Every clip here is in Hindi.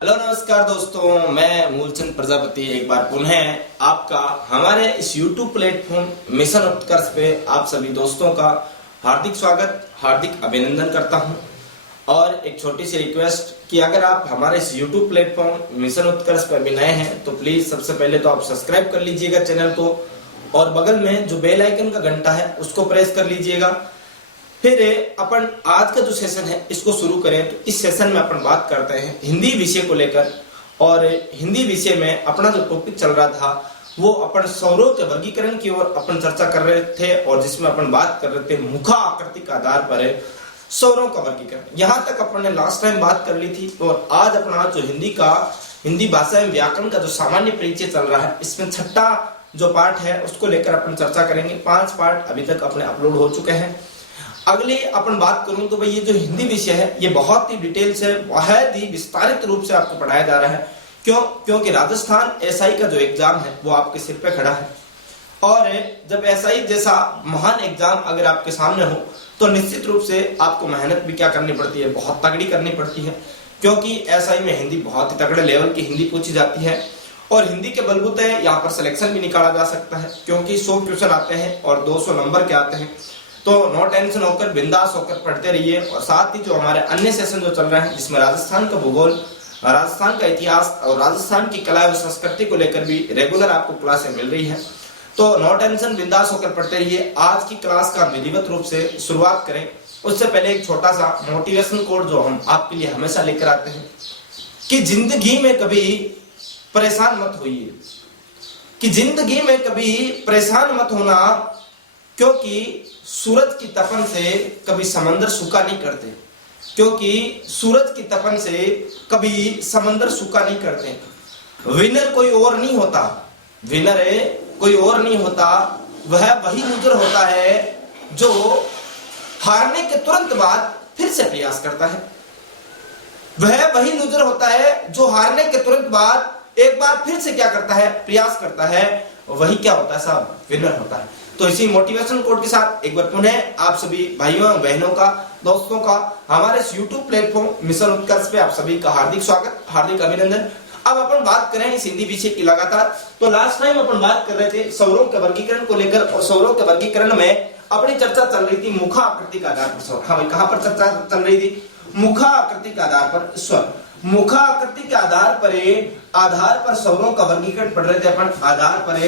हेलो नमस्कार दोस्तों, मैं मूलचंद प्रजापति एक बार पुनः आपका हमारे इस YouTube प्लेटफॉर्म मिशन उत्कर्ष पे आप सभी दोस्तों का हार्दिक स्वागत, हार्दिक अभिनंदन करता हूं। और एक छोटी सी रिक्वेस्ट कि अगर आप हमारे इस YouTube प्लेटफॉर्म मिशन उत्कर्ष पे अभी नए हैं तो प्लीज सबसे पहले तो आप सब्सक्राइब कर लीजिएगा चैनल को, और बगल में जो बेल आइकन का घंटा है उसको प्रेस कर लीजिएगा। फिर अपन आज का जो सेशन है इसको शुरू करें तो इस सेशन में अपन बात करते हैं हिंदी विषय को लेकर। और हिंदी विषय में अपना जो टॉपिक चल रहा था वो अपन स्वरों के वर्गीकरण की ओर अपन चर्चा कर रहे थे, और जिसमें अपन बात कर रहे थे मुखा आकृति के आधार पर स्वरों का वर्गीकरण। यहाँ तक अपन ने लास्ट टाइम बात कर ली थी। और आज अपना जो हिंदी भाषा में व्याकरण का जो सामान्य परिचय चल रहा है इसमें छठा जो पार्ट है उसको लेकर अपन चर्चा करेंगे। 5 पार्ट अभी तक अपने अपलोड हो चुके हैं। अगली अपन बात करूं तो भाई ये जो हिंदी विषय है ये बहुत ही डिटेल से, बहुत ही विस्तारित रूप से आपको पढ़ाया जा रहा है। क्योंकि राजस्थान एसआई का जो एग्जाम है वो आपके सिर पे खड़ा है। और जब एसआई जैसा महान एग्जाम अगर आपके सामने हो तो निश्चित रूप से आपको मेहनत भी क्या करनी पड़ती है, बहुत तगड़ी करनी पड़ती है। क्योंकि एसआई में हिंदी बहुत ही तगड़े लेवल की हिंदी पूछी जाती है, और हिंदी के बलबूते यहाँ पर सिलेक्शन भी निकाला जा सकता है। क्योंकि 100 क्वेश्चन आते हैं और 200 नंबर के आते हैं। तो नो टेंशन होकर, बिंदास होकर पढ़ते रहिए। और साथ ही जो हमारे अन्य सेशन जो चल रहे हैं जिसमें राजस्थान का भूगोल, राजस्थान का इतिहास और राजस्थान की कला और संस्कृति को लेकर भी रेगुलर आपको क्लासें मिल रही है। तो नो टेंशन, बिंदास होकर पढ़ते रहिए। आज की क्लास का विधिवत रूप से शुरुआत करें उससे पहले एक छोटा सा मोटिवेशन कोड जो हम आपके लिए हमेशा लेकर आते हैं कि जिंदगी में कभी परेशान मत होइए, कि जिंदगी में कभी परेशान मत होना, क्योंकि सूरज की तपन से कभी समंदर सूखा नहीं करते। क्योंकि सूरज की तपन से कभी समंदर सूखा नहीं करते। विनर कोई और नहीं होता, विनर कोई और नहीं होता, वह वही लूजर होता है जो हारने के तुरंत बाद फिर से प्रयास करता है। वह वही लूजर होता है जो हारने के तुरंत बाद एक बार फिर से क्या करता है, प्रयास करता है। वही क्या होता है साहब, विनर होता है। तो इसी मोटिवेशन कोड के साथ एक बार पुनः आप सभी भाइयों बहनों का, दोस्तों का हमारे इस YouTube प्लेटफॉर्म मिशन उत्कर्ष पे आप सभी का हार्दिक स्वागत, हार्दिक अभिनंदन। अब अपन बात करें इस हिंदी विषय की लगातार। तो लास्ट टाइम अपन बात कर रहे थे स्वरों के वर्गीकरण को लेकर, और स्वरों के वर्गीकरण में अपनी चर्चा चल रही थी मुखा आकृति के आधार पर स्वर। हाँ भाई, कहां पर चर्चा चल रही थी? मुखा आकृति के आधार पर स्वर। मुखा आकृति के आधार पर स्वरों का वर्गीकरण पढ़ रहे थे अपन, आधार पर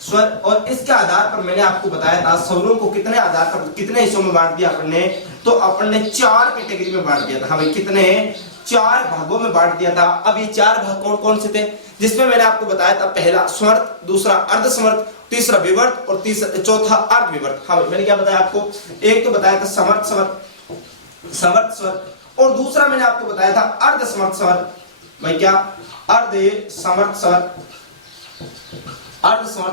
स्वर। और इसके आधार पर मैंने आपको बताया था स्वरों को कितने आधार पर, कितने हिस्सों में बांट दिया अपन ने। तो अपन ने 4 कैटेगरी में बांट दिया था। हाँ भाई, कितने? 4 भागों में बांट दिया था। अब ये 4 भाग कौन कौन से थे? जिसमें मैंने आपको बताया था पहला स्वर्त, दूसरा अर्धस्वर्त, तीसरा विवर्त और चौथा अर्धविवर्त। हाँ भाई, मैंने क्या बताया आपको? एक तो बताया था समर्थ स्वर, और दूसरा मैंने आपको बताया था अर्ध समर्थ स्वर। भाई क्या? अर्ध समर्थ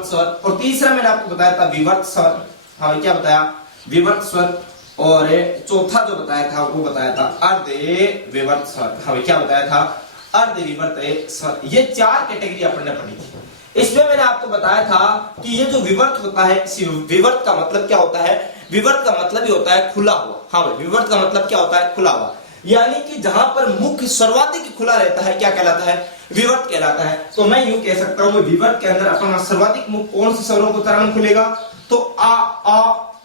स्वर। और तीसरा मैंने आपको बताया था विवर्त स्वर। हाँ भाई, क्या बताया? विवर्त स्वर। और चौथा जो बताया था वो बताया था अर्ध विवर्त स्वर। हाँ भाई, क्या बताया था? अर्ध विवर्त स्वर। ये 4 कैटेगरी अपन ने पढ़ी थी। इसमें मैंने आपको बताया था कि ये जो विवर्त होता है, विवर्त का मतलब क्या होता है? विवर्त का मतलब ही होता है खुला हुआ। हाँ भाई, विवर्त का मतलब क्या होता है? खुला हुआ। यानी कि जहां पर मुख सर्वाधिक खुला रहता है क्या कहलाता है? विवर्त कहलाता है। तो मैं यूं कह सकता हूं विवर्त के अंदर अपना सर्वाधिक मुख कौन से स्वरों को तरंग खुलेगा? तो आ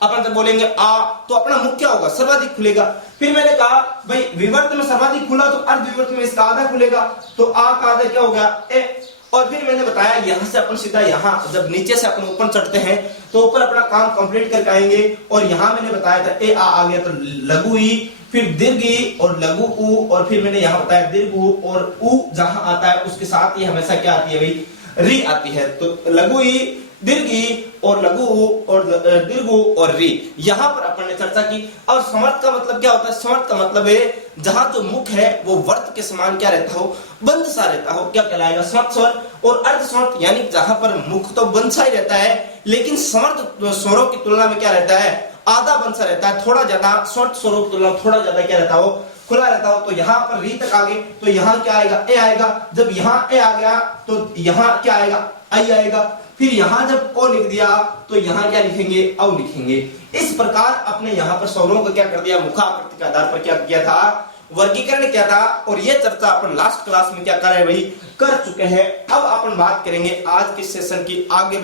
अपन जब बोलेंगे आ तो अपना मुख क्या होगा? सर्वाधिक खुलेगा। फिर मैंने कहा भाई विवर्त में सर्वाधिक खुला तो अर्ध विवर्त में इसका आधा खुलेगा। तो आ का आधा क्या हो गया? ए। और फिर मैंने बताया यहां से अपन सीधा यहां, जब नीचे से अपन ऊपर चढ़ते हैं तो ऊपर अपना काम कंप्लीट करके आएंगे। और यहां मैंने बताया था ए आ गया तो लघु ई, फिर दीर्घ ई और लघु उ, और फिर मैंने यहां बताया दीर्घ उ, और उ जहां आता है उसके साथ ही हमेशा क्या आती है भाई? री आती है। तो लघु ई, दीर्घ ई और लघु उ और दीर्घ उ और री, यहां पर अपन ने चर्चा की। और समर्थ का मतलब क्या होता है? समर्थ का मतलब है जहां जो मुख है वो वर्त के समान क्या रहता हो? बंद सा रहता हो, क्या कहलाएगा? समर्थ स्वर। और अर्ध समर्थ यानी जहां पर मुख तो बंद सा ही रहता है, लेकिन समर्थ स्वरों की तुलना में क्या रहता है? आधा बंद सा रहता है, थोड़ा ज्यादा। समर्थ स्वरों की तुलना में थोड़ा ज्यादा क्या रहता हो? खुला रहता हो। तो यहाँ पर री तक आगे तो यहाँ क्या आएगा? ए आएगा। जब यहाँ ए आ गया तो यहाँ क्या आएगा? आई आएगा। फिर यहाँ जब ओ लिख दिया तो यहाँ क्या लिखेंगे? औ लिखेंगे। इस प्रकार अपने यहाँ पर स्वरों को क्या कर दिया? मुखा आकृति के आधार पर क्या किया था? वर्गीकरण क्या था और ये चर्चा अपन लास्ट क्लास में क्या कर रहे कर चुके हैं। अब अपन बात करेंगे आज के सेशन की आगे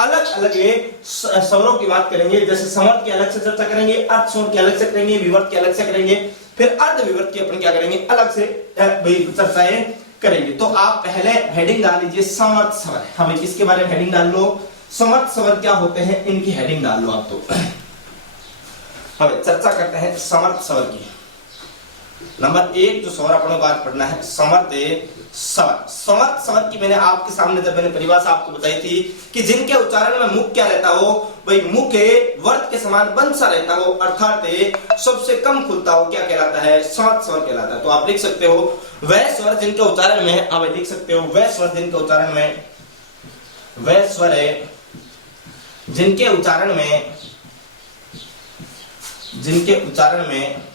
अलग अलग स्वरों की बात करेंगे। जैसे समर्थ की अलग से चर्चा करेंगे, अर्ध स्वर की अलग से करेंगे, विवर्त की अलग से करेंगे, फिर अर्ध विवर्त की अपन क्या करेंगे अलग से चर्चाएं करेंगे। तो आप पहले हेडिंग डाल लीजिए समर्थ स्वर। हमें किसके बारे में हेडिंग डाल लो, समर्थ स्वर क्या होते हैं इनकी हेडिंग डाल लो आप। तो हमें चर्चा करते हैं समर्थ स्वर की। नंबर 1 जो स्वर अपन को आज पढ़ना है समर्थ स्वर। समर्थ स्वर की मैंने आपके सामने जब मैंने परिभाषा आपको बताई थी कि जिनके उच्चारण में मुख क्या रहता हो, वही मुख वर्त के समान बंद सा रहता हो, अर्थात सबसे कम खुलता हो, क्या कहलाता है, समर्थ स्वर कहलाता है। तो आप लिख सकते हो वह स्वर जिनके उच्चारण में, आप लिख सकते हो वह स्वर जिनके उच्चारण में, वह स्वर है जिनके उच्चारण में, जिनके उच्चारण में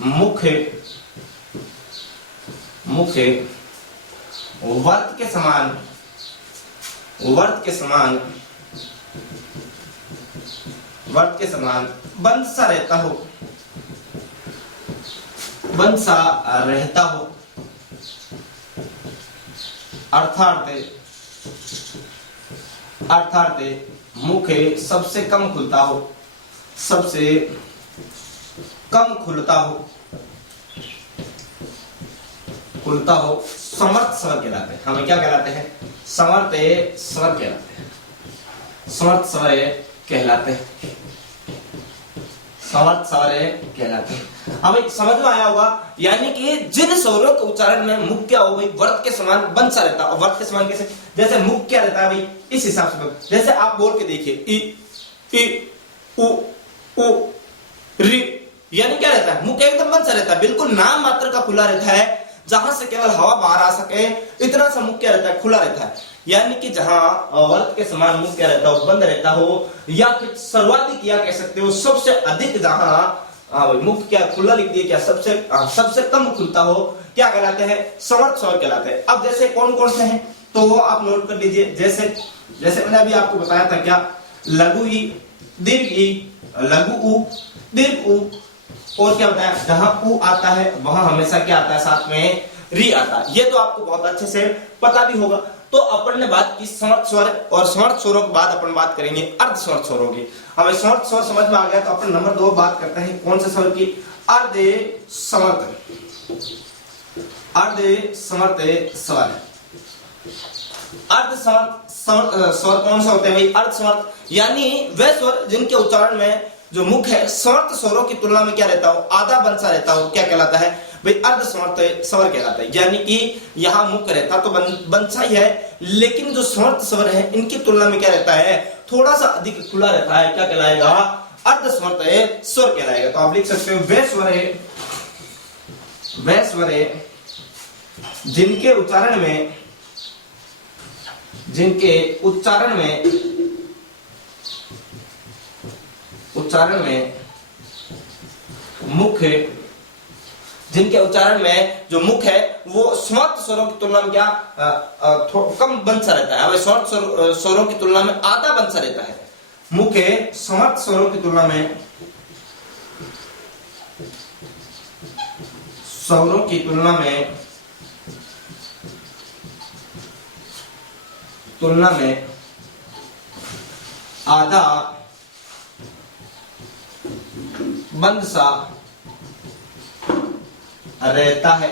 मुख्य वर्त के समान बंद सा रहता हो, अर्थात मुख सबसे कम खुलता हो, समर्थ स्वर कहलाते हैं। हमें क्या कहलाते हैं, समर्थ स्वर कहलाते हैं, समर्थ स्वर कहलाते हैं, समर्थ स्वर कहलाते हैं। हमें समझ में आया होगा, यानी कि जिन स्वरों के उच्चारण में मुख क्या हो भाई वर्त के समान बंद सा रहता है। और वर्त के समान कैसे, जैसे मुख क्या रहता है भाई इस हिसाब से, जैसे आप बोल के देखिए इ उ उ रि, यानी क्या रहता है, मुख एकदम बंद सा रहता है, बिल्कुल नाम मात्र का खुला रहता है, जहां से केवल हवा बाहर आ सके इतना सा मुख क्या रहता है, खुला रहता है। यानी कि जहां वर्त के समान मुख क्या रहता हो, बंद रहता हो, या फिर सर्वाधिक या कह सकते हो सबसे अधिक जहां मुख क्या खुला लिख दिए, क्या सबसे कम खुलता हो, क्या कहलाते हैं, समर्थ स्वर कहलाते हैं। अब जैसे कौन कौन से हैं तो वो आप नोट कर लीजिए। जैसे मैंने अभी आपको बताया था क्या, लघु ई, दीर्घ ई, लघु उ, दीर्घ उ, और क्या बताया, जहां उ आता है वहां हमेशा क्या आता है, साथ में री आता है। ये तो आपको बहुत अच्छे से पता भी होगा। तो अपन ने बात की समर्थ स्वर, और समर्थ स्वरों के बाद अपन बात करेंगे अर्ध समर्थ स्वरों की। हमें समर्थ स्वर समझ में आ गया, तो अपन नंबर 2 बात करते हैं कौन से स्वर की, अर्ध समर्थ, अर्ध समर्थ स्वर। अर्ध समर्थ स्वर कौन सा होते हैं भाई, अर्ध समर्थ, यानी वह स्वर जिनके उच्चारण में जो मुख है समर्थ स्वरों की तुलना में क्या रहता हो, आधा बंद सा रहता हो, क्या कहलाता है भाई, अर्ध समर्थ स्वर कहलाता है। यानी कि यहाँ मुख रहता तो बंद सा ही है, लेकिन जो समर्थ स्वर है इनकी तुलना में क्या रहता है, थोड़ा सा अधिक खुला रहता है, क्या कहलाएगा, अर्ध समर्थ स्वर कहलाएगा। तो आप लिख सकते हो वह स्वर है जिनके उच्चारण में मुख, जिनके उच्चारण में जो मुख है वो समर्थ स्वरों की तुलना में क्या कम बंद सा रहता है। समर्थ स्वरों की तुलना में आधा बंद सा रहता है। मुख समर्थ स्वरों की तुलना में आधा बंद सा रहता है,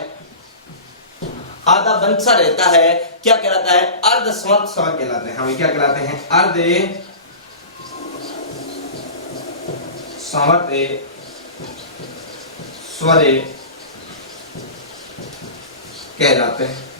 आधा बंद सा रहता है, क्या कहलाता है, अर्ध समर्थ स्वर कहलाते हैं। हमें क्या कहलाते हैं, अर्ध समर्थ स्वर कहलाते हैं।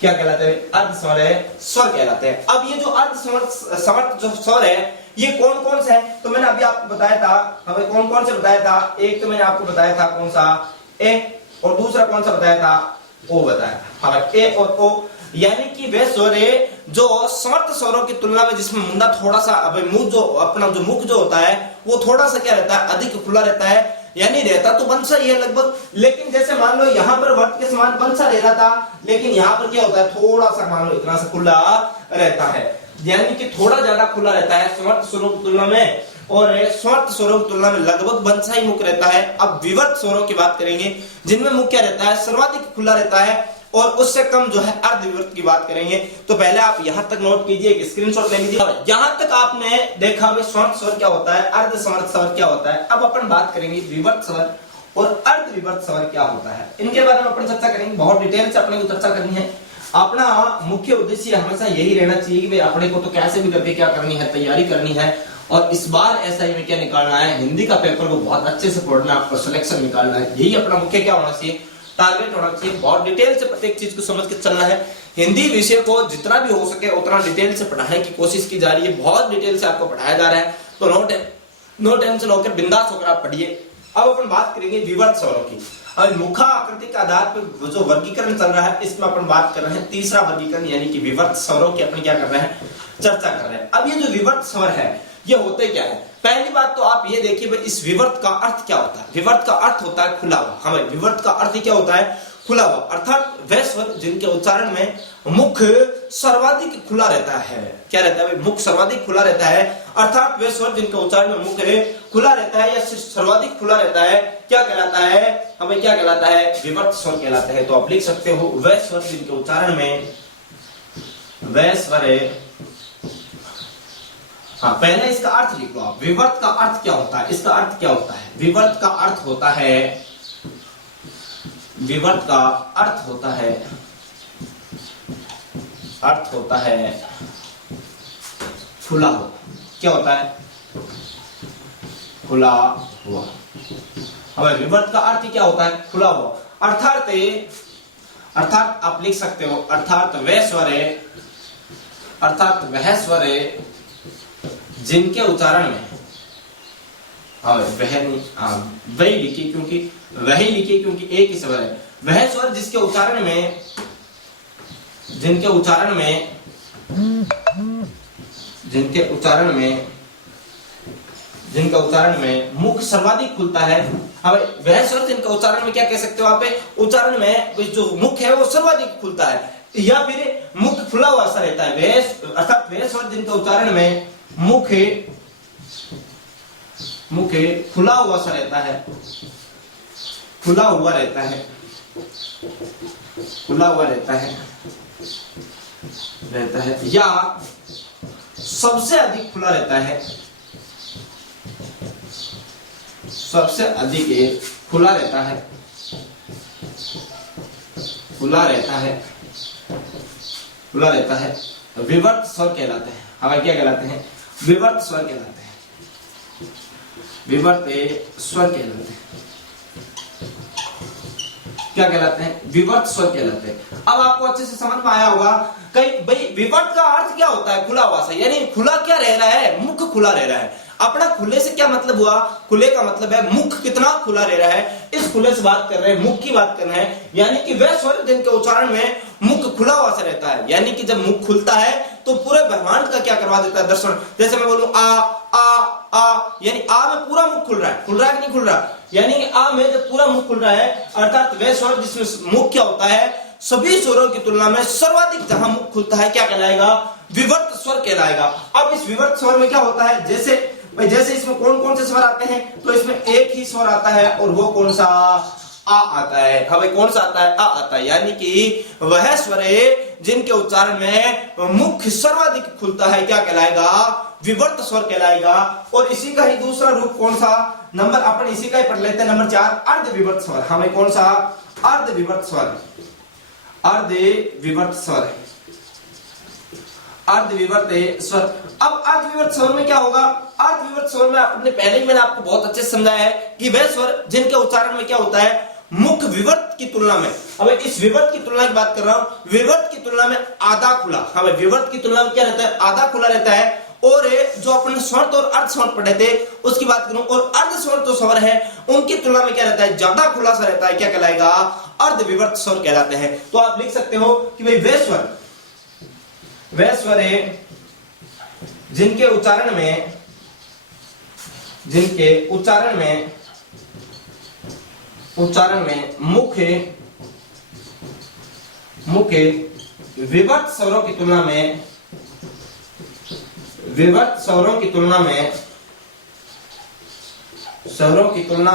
क्या कहलाते हैं, अर्ध स्वर कहलाते हैं। अब ये जो अर्ध समर्थ जो स्वर है ये कौन कौन से हैं, तो मैंने अभी आपको बताया था, हमें कौन कौन से बताया था, एक तो मैंने आपको बताया था कौन सा, ए, और दूसरा कौन सा बताया था, ओ बताया था। हमें ए और ओ, यानी कि वे स्वर जो समर्थ स्वरों की तुलना में जिसमें मुंडा थोड़ा सा, मुंह जो अपना जो मुख जो होता है वो थोड़ा सा क्या रहता है, अधिक खुला रहता है, यानी रहता तो बंद सा ही है लगभग, लेकिन जैसे मान लो यहाँ पर वर्त के समान बंद सा रह रहा था, लेकिन यहाँ पर क्या होता है, थोड़ा सा मान लो इतना सा खुला रहता है, यानी कि थोड़ा ज्यादा खुला रहता है समर्थ स्वरों की तुलना में। और स्वर्त स्वरों की तुलना में लगभग बंशाई मुख रहता है। अब विवर्त स्वरों की बात करेंगे जिनमें मुख क्या रहता है, सर्वाधिक खुला रहता है, और उससे कम जो है अर्धविवर्त की बात करेंगे। तो पहले आप यहां तक नोट कीजिए, एक स्क्रीनशॉट ले लीजिए। यहां तक आपने देखा भाई स्वर्त स्वर क्या होता है, अर्ध समर्थ स्वर क्या होता है। अब अपन बात करेंगे विवर्त स्वर और अर्धविवर्त स्वर क्या होता है, इनके बारे में अपन चर्चा करेंगे। बहुत डिटेल से अपने को चर्चा करनी है। अपना मुख्य उद्देश्य हमेशा यही रहना चाहिए कि भाई अपने को तो कैसे भी करके क्या करनी है, तैयारी करनी है, और इस बार एसआई में क्या निकालना है, हिंदी का पेपर को बहुत अच्छे से पढ़ना और सिलेक्शन निकालना है। यही अपना मुख्य क्या होना चाहिए, टारगेट होना चाहिए। बहुत डिटेल से प्रत्येक चीज को समझ के चलना है। हिंदी विषय को जितना भी हो सके उतना डिटेल से पढ़ाने की कोशिश की जा रही है। बहुत डिटेल से आपको पढ़ाया जा रहा है, तो नो टेंशन होकर बिंदास होकर आप पढ़िए। अब अपन बात करेंगे विवर्त स्वरों की। अब मुखा आकृति के आधार पर जो वर्गीकरण चल रहा है, इसमें अपन बात कर रहे हैं तीसरा वर्गीकरण, यानी कि विवर्त स्वरों की अपन क्या कर रहे हैं, चर्चा कर रहे हैं। अब ये जो विवर्त स्वर है ये होते क्या है। पहली बात तो आप ये देखिए भाई इस विवर्त का अर्थ क्या होता है। विवर्त का अर्थ होता है खुला हुआ। हमें विवर्त का अर्थ क्या होता है, खुला हुआ, अर्थात वे स्वर जिनके उच्चारण में मुख सर्वाधिक खुला रहता है। क्या रहता है, मुख सर्वाधिक खुला रहता है, अर्थात वे स्वर जिनके उच्चारण में मुख खुला रहता है या सर्वाधिक खुला रहता है, क्या कहलाता है, हमें क्या कहलाता है, विवर्त स्वर कहलाता है। तो आप लिख सकते हो वे स्वर जिनके उच्चारण में, वे स्वर, हाँ पहले इसका अर्थ लिखो आप। विवर्त का अर्थ क्या होता है, इसका अर्थ क्या होता है। विवर्त का अर्थ होता है, विवर्त का अर्थ होता है, अर्थ होता है खुला हुआ। क्या होता है, खुला हुआ। अब विवर्त का अर्थ क्या होता है, खुला हुआ, अर्थात आप लिख सकते हो अर्थात वह स्वर है, अर्थात वह स्वर है जिनके उच्चारण में, वह नहीं, वही लिखिए क्योंकि वही लिखिए क्योंकि एक ही स्वर है। वह स्वर जिसके उच्चारण में, जिनके उच्चारण में, जिनके उच्चारण में, जिनका उच्चारण में मुख सर्वाधिक खुलता है। अब वह स्वर जिनका उच्चारण में क्या कह सकते हो आप, उच्चारण में जो मुख है वो सर्वाधिक खुलता है, या फिर मुख खुला हुआ सा रहता है। वह अर्थात वह स्वर जिनका उच्चारण में मुख खुला हुआ सा रहता है, खुला हुआ रहता है, खुला हुआ रहता है, या सबसे अधिक खुला रहता है, सबसे अधिक खुला रहता है, खुला रहता है, खुला रहता है, विवर्त स्वर कहलाते हैं। हमें क्या कहलाते हैं, विवर्त स्वर कहलाते हैं, विवर्त स्वर कहलाते हैं। क्या कहलाते हैं, विवर्त स्वर कहलाते हैं। अब आपको अच्छे से समझ में आया होगा कहीं भाई विवर्त का अर्थ क्या होता है, खुला हुआ सा, यानी खुला क्या रह रहा है, मुख खुला रह रहा है। अपना खुले से क्या मतलब हुआ, खुले का मतलब है मुख कितना खुला रह रहा है, इस खुले से बात कर रहे हैं, मुख की बात कर रहे हैं। यानी कि वह स्वर जिनके उच्चारण में मुख खुला हुआ सा रहता है, यानी कि जब मुख खुलता है तो पूरे ब्रह्मांड का क्या करवा देता है, दर्शन। जैसे मैं बोलूं आ, यानी आ में पूरा मुख खुल रहा है, खुल रहा है कि नहीं खुल रहा, यानी कि आ में जब पूरा मुख खुल रहा है, अर्थात वह स्वर जिसमें मुख क्या होता है, सभी स्वरों की तुलना में सर्वाधिक जहां मुख खुलता है, क्या कहलाएगा, विवर्त स्वर कहलाएगा। अब इस विवर्त स्वर में क्या होता है, जैसे इसमें कौन कौन से स्वर आते हैं, तो इसमें एक ही स्वर आता है, और वो कौन सा, आ आता है। हाँ भाई कौन सा आता है, आ आता है, यानी कि वह स्वर है जिनके उच्चारण में मुख सर्वाधिक खुलता है, क्या कहलाएगा, विवर्त स्वर कहलाएगा। और इसी का ही दूसरा रूप कौन सा, नंबर अपन इसी का ही पढ़ लेते हैं, नंबर 4 अर्धविवर्त स्वर। हमें कौन सा, अर्धविवर्त स्वर, अर्धविवर्त स्वर, अर्धविवर्त स्वर। अब अर्धविवर्त स्वर में क्या होगा, अर्धविवर्त स्वर में आपने पहले ही मैंने आपको बहुत अच्छे से समझाया है कि वह स्वर जिनके उच्चारण में क्या होता है, मुख विवर्त की तुलना में, अब इस विवर्त की तुलना की बात कर रहा हूं, विवर्त की तुलना में आधा खुला, हमें विवर्त की तुलना में क्या रहता है, आधा खुला रहता है। और जो अपने स्वर्त और अर्ध स्वर्त पढ़े थे उसकी बात करूं, और अर्ध स्वर्त जो स्वर है उनकी तुलना में क्या रहता है, ज्यादा खुला सा रहता है, क्या कहलाएगा, अर्धविवर्त स्वर कहलाते हैं। तो आप लिख सकते हो कि भाई वे स्वर है जिनके उच्चारण में, जिनके उच्चारण में मुख विवर्त स्वरों की तुलना में, विवर्त स्वरों की तुलना में स्वरों की तुलना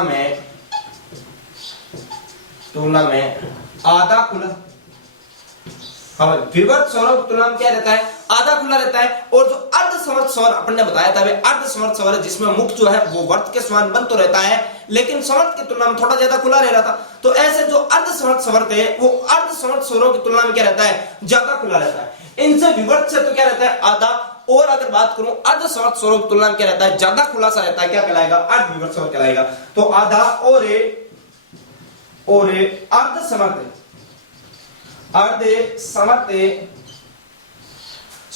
में आधा खुला। हाँ, विवर्त स्वरों की तुलना में क्या रहता है, आधा खुला रहता है। और जो अर्धसमर्थ स्वर अपन ने बताया था, वे अर्धसमर्थ स्वर है जिसमें मुख जो है वो वर्त के समान बंद तो रहता है, लेकिन समर्थ की तुलना में थोड़ा ज्यादा खुला रह रहा था। तो ऐसे जो अर्धसमर्थ स्वर थे वो अर्धसमर्थ स्वरों की तुलना में क्या रहता है, ज्यादा खुला रहता है। इनसे विवर्त से तो क्या रहता है, आधा। और अगर बात करूं अर्धसमर्थ स्वरों की तुलना में क्या रहता है, ज्यादा खुलासा रहता है, क्या कहलाएगा, अर्धविवर्त स्वर कहलाएगा। तो आधा और अर्धसमर्थ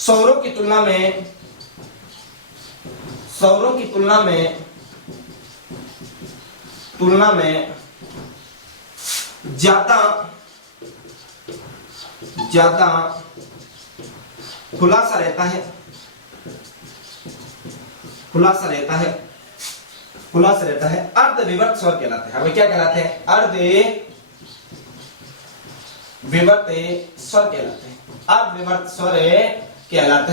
स्वरों की तुलना में ज्यादा खुलासा रहता है, अर्धविवर्त स्वर कहलाते हैं। हमें क्या कहलाते हैं, अर्धविवर्त स्वर कहलाते हैं, अर्धविवर्त स्वर कहलाते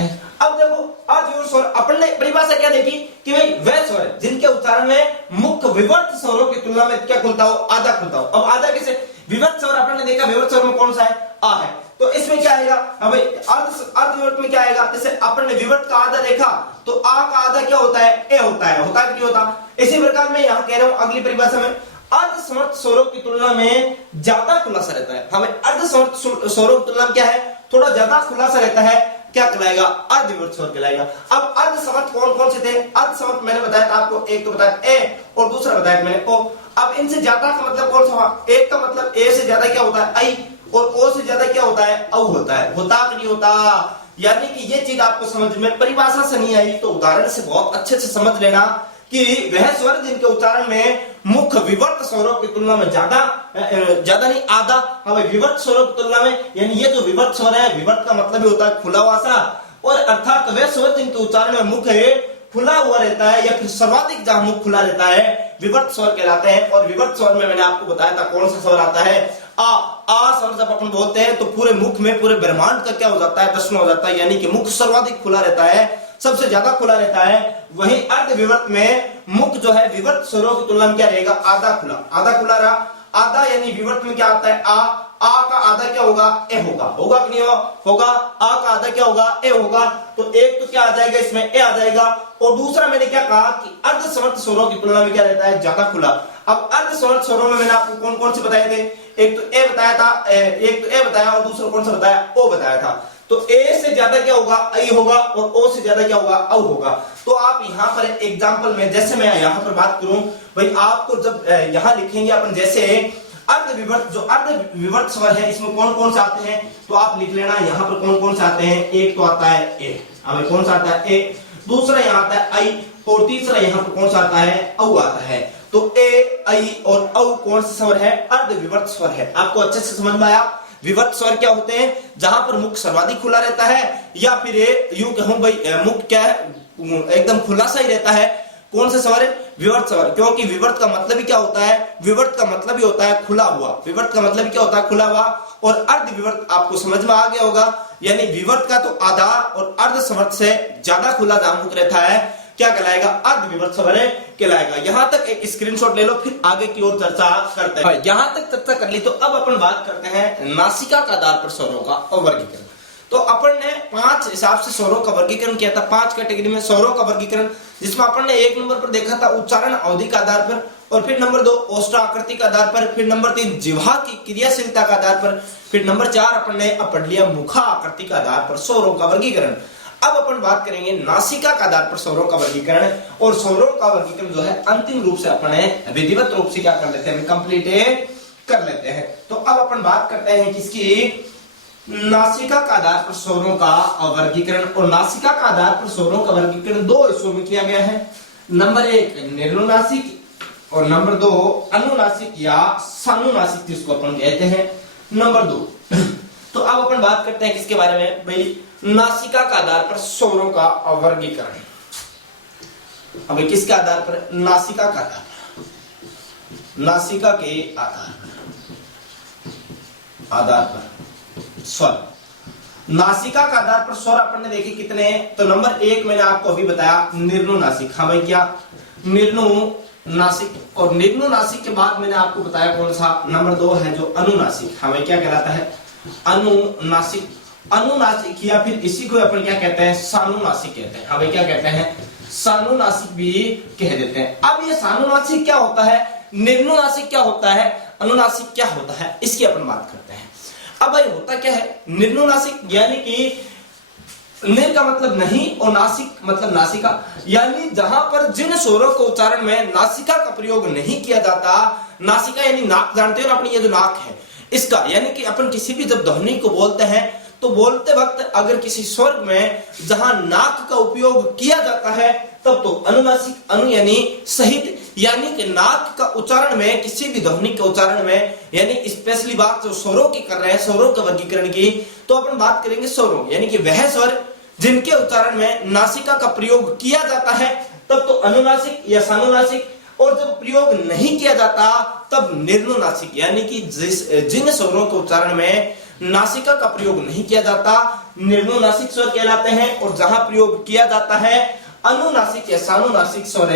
हैं। अब देखो अर्धविवर्त स्वर अपन ने परिभाषा क्या देखी कि भाई वह स्वर है जिनके उच्चारण में मुख्य विवर्त स्वरों की तुलना में क्या खुलता हो, आधा खुलता हो। अब आधा कैसे, विवर्त स्वर अपन ने देखा, विवर्त स्वर में कौन सा है, आ है। तो इसमें क्या आएगा, अब अर्धविवर्त में क्या आएगा, जैसे अपन ने विवर्त का आधा देखा तो आ का आधा क्या होता है, ए होता है कि नहीं होता। इसी प्रकार मैं यहाँ कह रहा हूं अगली परिभाषा में, अर्धसमर्थ स्वरों की तुलना में ज्यादा खुलासा रहता है। हमें अर्धसमर्थ स्वरों की तुलना में क्या है, थोड़ा ज्यादा खुलासा रहता है, क्या कहलाएगा, अर्धविवर्त स्वर कहलाएगा। अब अर्धसमर्थ कौन कौन से थे, अर्धसमर्थ मैंने बताया था आपको, एक तो बताया ए और दूसरा बताया मैंने ओ। अब इनसे ज्यादा का मतलब कौन सा हुआ, एक का मतलब ए से ज्यादा क्या होता है, आई, और ओ से ज्यादा क्या होता है, औ होता है, होता कि नहीं होता। यानी कि ये चीज आपको समझ में परिभाषा से नहीं आई तो उदाहरण से बहुत अच्छे से समझ लेना कि वह स्वर जिनके उच्चारण में मुख्य विवर्त स्वरों की तुलना में ज्यादा नहीं, आधा, हमें विवर्त स्वरों की तुलना में, यानी ये जो विवर्त स्वर है, विवर्त का मतलब ही होता है खुला हुआ सा, और अर्थात वह स्वर जिनके उच्चारण में मुख्य खुला हुआ रहता है या फिर सर्वाधिक जहां मुख खुला रहता है, विवर्त स्वर कहलाते हैं। और विवर्त स्वर में मैंने आपको बताया था कौन सा स्वर आता है, आ स्वर जब अपन बोलते हैं तो पूरे मुख में पूरे ब्रह्मांड का क्या हो जाता है, दर्शन हो जाता है, यानी कि मुख सर्वाधिक खुला रहता है, सबसे ज्यादा खुला रहता है। वहीं अर्धविवर्त में मुख जो है विवर्त स्वरों की तुलना में क्या रहेगा, आधा खुला रहा। आधा यानी विवर्त में क्या आता है, आ का आधा क्या होगा, ए होगा कि नहीं होगा, आ का आधा क्या होगा, ए होगा। तो एक तो क्या आ जाएगा इसमें, ए आ जाएगा। और दूसरा मैंने क्या कहा कि अर्धसमर्थ स्वरों की तुलना में क्या रहता है, ज्यादा खुला। अब अर्धसमर्थ स्वरों में मैंने आपको कौन कौन से बताए थे, एक तो ए बताया था, और दूसरा कौन सा बताया, ओ बताया था। तो ए से ज्यादा क्या होगा, आई होगा, और ओ से ज्यादा क्या होगा, औ होगा। तो आप यहाँ पर एग्जांपल में, जैसे मैं यहाँ पर बात करूं भाई, आपको जब यहाँ लिखेंगे अपन, जैसे अर्धविवर्त स्वर है इसमें कौन कौन से आते हैं, तो आप लिख लेना यहाँ पर कौन कौन से आते हैं। एक तो आता है ए, हमें कौन सा आता है, ए। दूसरा यहाँ आता है आई, और तीसरा यहाँ पर कौन सा आता है, औ आता है। तो ए, आई और औ कौन सा स्वर है, अर्धविवर्त स्वर है। आपको अच्छे से समझ में आया। विवर्त स्वर क्या होते हैं, जहां पर मुख सर्वाधिक खुला रहता है, या फिर यूं कहूं भाई मुख क्या है, एकदम खुला सा ही रहता है। कौन सा स्वर है, विवर्त स्वर। क्योंकि विवर्त का मतलब ही क्या होता है, विवर्त का मतलब ही होता है खुला हुआ, विवर्त का मतलब क्या होता है, खुला हुआ। और अर्धविवर्त आपको समझ में आ गया होगा, यानी विवर्त का तो आधा और अर्धसमर्थ से ज्यादा खुला जहां मुख रहता है, क्या कहलाएगा, अर्धविवर्त स्वर कहलाएगा। यहां तक एक स्क्रीनशॉट ले लो, फिर आगे की ओर चर्चा करते हैं। यहां तक चर्चा कर ली तो अब अपन बात करते हैं नासिका का आधार पर स्वरों का वर्गीकरण। तो अपन ने 5 हिसाब से स्वरों का वर्गीकरण किया था, 5 कैटेगरी में स्वरों का वर्गीकरण, जिसमें अपन ने 1 नंबर पर देखा था उच्चारण अवधि का आधार पर, और फिर नंबर 2 ओष्ठ आकृति का आधार पर, फिर नंबर 3 जिह्वा की क्रियाशीलता का आधार पर, फिर नंबर 4 अपन ने पढ़ लिया मुखा आकृति का आधार पर स्वरों का वर्गीकरण। अब अपन बात करेंगे नासिका का आधार पर स्वरों का वर्गीकरण, और स्वरों का वर्गीकरण जो है अंतिम रूप से अपन विधिवत रूप से क्या कर लेते हैं, कंप्लीट कर लेते हैं। तो अब अपन बात करते हैं किसकी, नासिका का आधार पर स्वरों का वर्गीकरण। और नासिका का आधार पर स्वरों का वर्गीकरण 2 हिस्सों में किया गया है। नंबर 1 निर्नुनासिक और नंबर 2 अनुनासिक या सानुनासिक, जिसको अपन कहते हैं। नंबर 2 तो अब अपन बात करते हैं किसके बारे में भाई, नासिका का आधार पर स्वरों का वर्गीकरण। अब किसके आधार पर, नासिका का आधार पर, नासिका के आधार पर स्वर। नासिका का आधार पर स्वर अपन ने देखे कितने हैं, तो नंबर 1 मैंने आपको अभी बताया निर्णुनासिक। हाँ भाई क्या निर्णुनासिक, और निर्णुनासिक के बाद मैंने आपको बताया कौन सा, नंबर 2 है जो अनुनासिक। हाँ भाई क्या कहलाता है, अनुनासिक। अनुनासिक या फिर इसी को अपन क्या कहते हैं, सानुनासिक कहते हैं। हाँ भाई क्या कहते हैं, सानुनासिक भी कह देते हैं। अब ये सानुनासिक क्या होता है, निर्णुनासिक क्या होता है, अनुनासिक क्या होता है, इसकी अपन बात करते हैं। अब भाई होता क्या है, निर्णुनासिक यानी कि निर का मतलब नहीं और नासिक मतलब नासिका, यानी जहां पर जिन स्वरों को उच्चारण में नासिका का प्रयोग नहीं किया जाता, नासिका यानी नाक, जानते हो ना अपनी ये जो नाक है इसका, यानी कि अपन किसी भी जब ध्वनि को बोलते हैं तो बोलते वक्त अगर किसी स्वर में जहां नाक का उपयोग किया जाता है तब तो अनुनासिक, अनु यानी सहित, यानी कि नाक का उच्चारण में किसी भी ध्वनि के उच्चारण में, यानी स्पेशली बात जो स्वरों की कर रहे हैं, स्वरों के वर्गीकरण की, तो अपन बात करेंगे स्वरों, यानी कि वह स्वर जिनके उच्चारण में नासिका का प्रयोग किया जाता है तब तो अनुनासिक या सानुनासिक, और जब प्रयोग नहीं किया जाता तब निर्णुनासिक, यानी कि जिन स्वरों के उच्चारण में नासिका का प्रयोग नहीं किया जाता निर्णुनासिक स्वर कहलाते हैं, और जहां प्रयोग किया जाता है अनुनासिक या सानुनासिक स्वर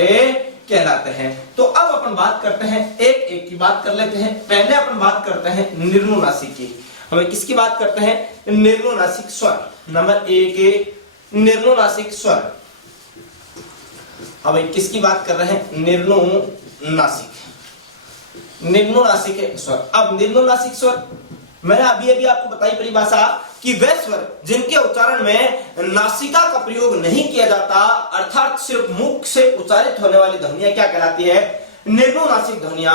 कहलाते हैं। तो अब अपन बात करते हैं, एक एक की बात कर लेते हैं। पहले अपन बात करते हैं निर्णुनासिक की। हमें किसकी बात करते हैं, निर्णुनासिक स्वर। नंबर 1 निर्णुनासिक स्वर। अब किसकी बात कर रहे हैं, निर्णुनासिक, निर्णुनासिक स्वर। अब निर्णुनासिक स्वर मैंने अभी आपको बताई परिभाषा कि वह स्वर जिनके उच्चारण में नासिका का प्रयोग नहीं किया जाता, अर्थात सिर्फ मुख से उच्चारित होने वाली ध्वनियां क्या कहलाती है, निर्णुनासिक ध्वनियां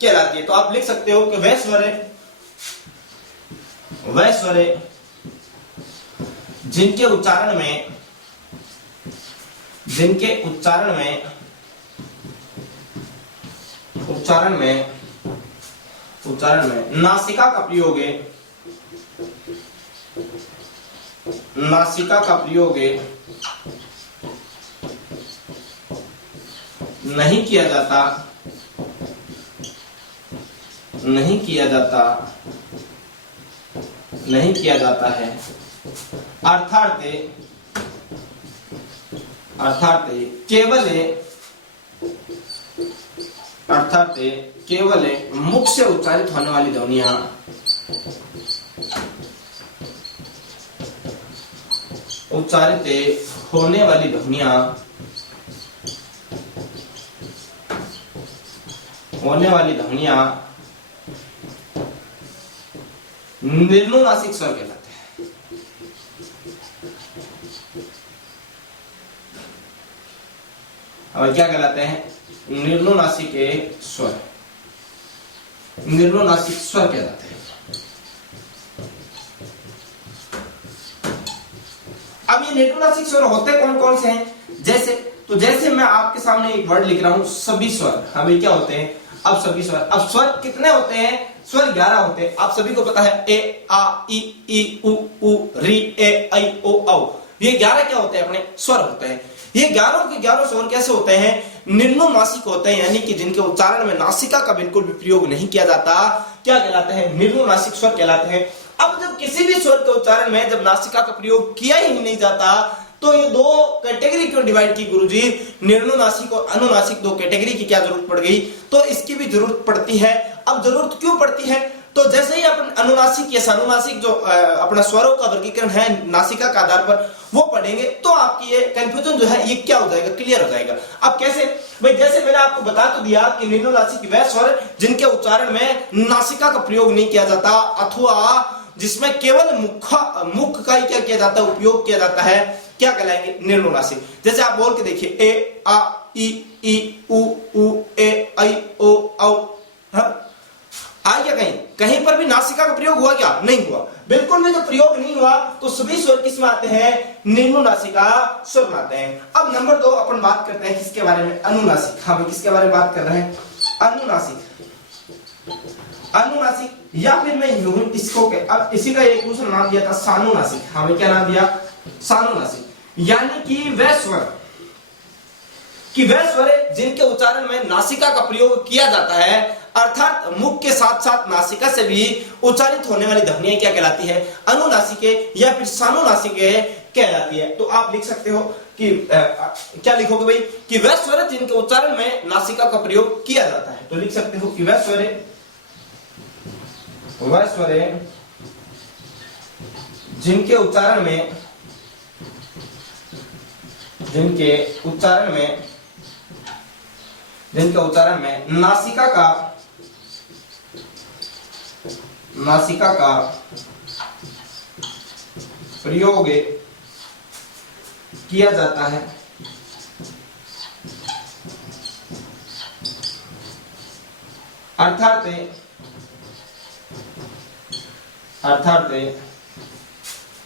कहलाती है। तो आप लिख सकते हो कि वह स्वर जिनके उच्चारण में नासिका का प्रयोग नहीं किया जाता है, अर्थात केवल मुख से उच्चारित होने वाली ध्वनियां निर्णुनासिक स्वर कहलाते हैं। अब क्या कहलाते हैं, निर्णुनासिक स्वर कहलाते हैं। अब ये निर्णुनासिक स्वर होते कौन कौन से हैं, जैसे मैं आपके सामने एक वर्ड लिख रहा हूं, सभी स्वर। हमें क्या होते हैं, अब सभी स्वर, अब स्वर कितने होते हैं, स्वर 11 होते हैं। आप सभी को पता है, ए आ ई उ री ए ऐ ओ औ, ये 11 क्या होते हैं, अपने स्वर होते हैं। ये 11 के 11 स्वर कैसे होते हैं, निर्णुनासिक होते हैं, यानी कि जिनके उच्चारण में नासिका का बिल्कुल भी प्रयोग नहीं किया जाता, क्या कहलाते हैं, निर्णुनासिक स्वर कहलाते हैं। अब जब किसी भी स्वर के उच्चारण में जब नासिका का प्रयोग किया ही नहीं जाता तो ये दो कैटेगरी क्यों डिवाइड की गुरुजी, निर्णुनासिक और अनुनासिक, दो कैटेगरी की क्या जरूरत पड़ गई, तो इसकी भी जरूरत पड़ती है। अब जरूरत क्यों पड़ती है, तो जैसे ही अपन अनुनासिक या सानुनासिक जो अपना स्वरों का वर्गीकरण है नासिका के आधार पर वो पढ़ेंगे तो आपकी ये कंफ्यूजन जो है ये क्या हो जाएगा, क्लियर हो जाएगा। अब कैसे भाई, जैसे मैंने आपको बता तो दिया कि निर्णुनासिक वह स्वर जिनके उच्चारण में नासिका का प्रयोग नहीं किया जाता अथवा जिसमें केवल मुख का ही क्या किया जाता है, उपयोग किया जाता है, क्या कहलाएंगे, निर्णुनासिक। जैसे आप बोल के देखिए, ए आ ई उ ए ऐ ओ औ, आ गया, कहीं पर भी नासिका का प्रयोग हुआ क्या, नहीं हुआ, बिल्कुल भी जो प्रयोग नहीं हुआ तो सभी स्वर किस में आते हैं, निर्णुनासिका स्वर में आते हैं। अब नंबर 2 अपन बात करते हैं किसके बारे में, अनुनासिक। हाँ, किसके बारे में बात कर रहे हैं, अनुनासिक या फिर मैं यूं इसको अब इसी का एक दूसरा नाम दिया था सानुनासिक। हाँ, क्या नाम दिया, सानुनासिक, यानी कि वह स्वर जिनके उच्चारण में नासिका का प्रयोग किया जाता है अर्थात मुख के साथ साथ नासिका से भी उच्चारित होने वाली ध्वनियां क्या कहलाती है, अनुनासिके या फिर सानुनासिके कहलाती है। तो आप लिख सकते हो कि क्या लिखोगे भाई कि वह स्वर जिनके उच्चारण में नासिका का प्रयोग किया जाता है। तो लिख सकते हो कि वह स्वर जिनके उच्चारण में नासिका का प्रयोग किया जाता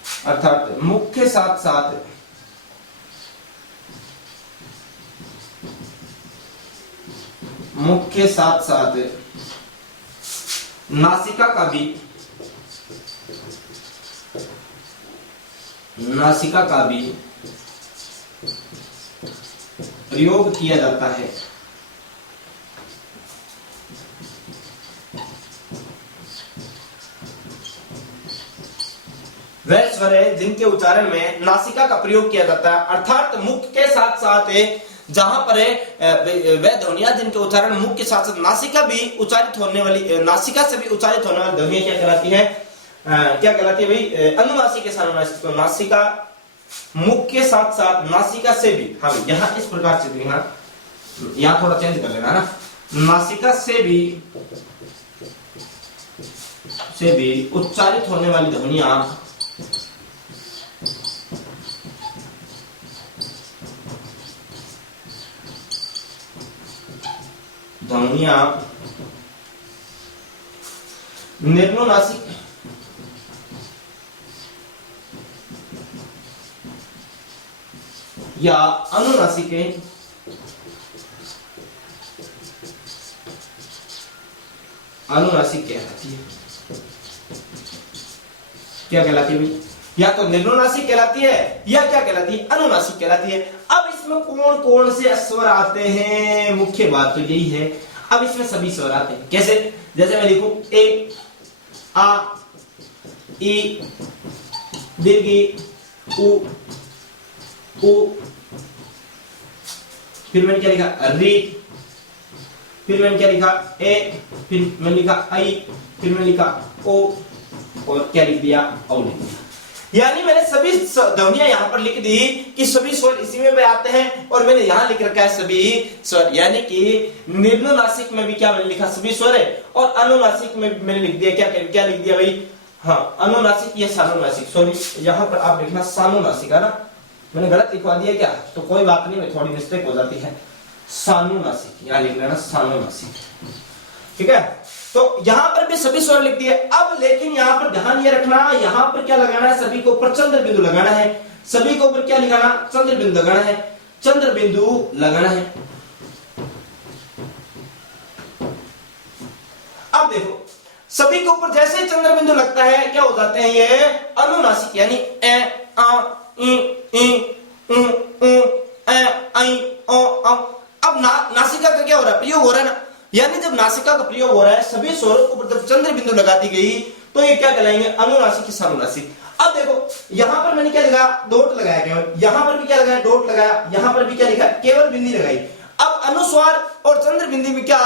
है, अर्थात मुख के साथ साथ नासिका का भी प्रयोग किया जाता है। वह स्वर है जिनके उच्चारण में नासिका का प्रयोग किया जाता है, अर्थात मुख के साथ साथ जहां पर वह ध्वनियां जिनके उच्चारण मुख के साथ साथ नासिका से भी उच्चारित होने वाली ध्वनियां क्या कहलाती है, भाई अनुनासिक के सानुनासिक। तो नासिका मुख के साथ साथ नासिका से भी, हाँ यहाँ इस प्रकार से लिखना, यहाँ थोड़ा चेंज कर लेना ना, नासिका से भी उच्चारित होने वाली ध्वनियां निर्नुनासिक या अनुनासिक कहलाती है। क्या कहलाती है भाई, या तो निर्नुनासिक कहलाती है या क्या कहलाती है, अनुनासिक कहलाती है। अब इसमें कौन कौन से स्वर आते हैं, मुख्य बात तो यही है। अब इसमें सभी स्वर आते हैं, कैसे, जैसे मैं लिखूं ए आ ई दीर्घी उ उ, फिर मैंने क्या लिखा री, फिर मैंने क्या लिखा ए, फिर मैंने लिखा आई, फिर मैंने लिखा ओ, और क्या लिख दिया औ लिख दिया। यानी मैंने सभी ध्वनियां यहां पर लिख दी कि सभी स्वर इसी में भी आते हैं, और मैंने यहां लिख रखा है सभी स्वर, यानी कि निर्नुनासिक में भी क्या मैंने लिखा सभी स्वर है, और अनुनासिक में मैंने लिख दिया क्या लिख दिया भाई, हाँ अनुनासिक या सानुनासिक। सॉरी यहां पर आप लिखना सानुनासिक है ना, मैंने गलत लिखवा दिया क्या, तो कोई बात नहीं, मैं थोड़ी मिस्टेक हो जाती है, सानुनासिक यहां लिख लेना सानुनासिक, ठीक है। तो यहां पर भी सभी स्वर लिख दिए। अब लेकिन यहां पर ध्यान ये रखना, यहां पर क्या लगाना है, सभी को ऊपर चंद्र बिंदु लगाना है, सभी को ऊपर क्या लिखाना, चंद्र बिंदु लगाना है, चंद्र बिंदु लगाना है। अब देखो सभी के ऊपर जैसे ही चंद्र बिंदु लगता है क्या हो जाते हैं ये अनुनासिक, यानी ए आ ई उ ए आई ओ अब नासिका का क्या हो रहा है, प्रयोग हो रहा है ना, यानी जब नासिका का प्रयोग हो रहा है सभी स्वरों के ऊपर जब चंद्र बिंदु लगा दी गई तो ये क्या कहलाएंगे, अनुनासिक की सानुनासिक। अब देखो यहां पर मैंने क्या लिखा, डॉट लगाया केवल, यहां पर भी क्या लगाया, डॉट लगाया, यहां पर भी क्या लिखा, केवल बिंदी लगाई। अब अनुस्वार और चंद्र बिंदी में क्या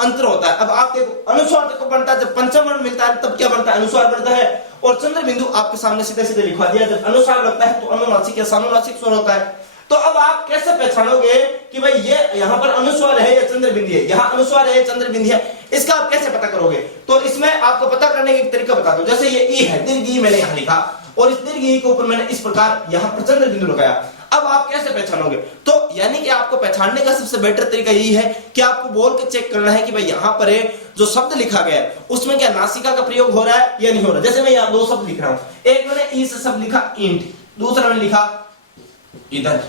अंतर होता है, अब आप देखो अनुस्वार जब बनता है, जब पंचम वर्ण मिलता है तब क्या बनता है, अनुस्वार बनता है, और चंद्र बिंदु आपके सामने सीधे सीधे लिखवा दिया, जब अनुस्वार लगता है तो अनुनासिक या सानुनासिक स्वर होता है। तो अब आप कैसे पहचानोगे कि भाई ये यहां पर अनुस्वार है या चंद्र बिंदी है, यहां अनुस्वार है या चंद्र बिंदी है, इसका आप कैसे पता करोगे। तो इसमें आपको पता करने का एक तरीका बता दो, जैसे ये ई है, दीर्घ ई मैंने यहां लिखा और इस दीर्घ ई के ऊपर मैंने इस प्रकार यहां पर चंद्र बिंदु लगाया। अब आप कैसे पहचानोगे, तो यानी कि आपको पहचानने का सबसे बेटर तरीका यही है कि आपको बोल के चेक करना है कि भाई यहां पर जो शब्द लिखा गया है उसमें क्या नासिका का प्रयोग हो रहा है या नहीं हो रहा। जैसे मैं यहां दो शब्द लिख रहा हूं, एक मैंने ई से शब्द लिखा ईंट, दूसरा मैंने लिखा इधर,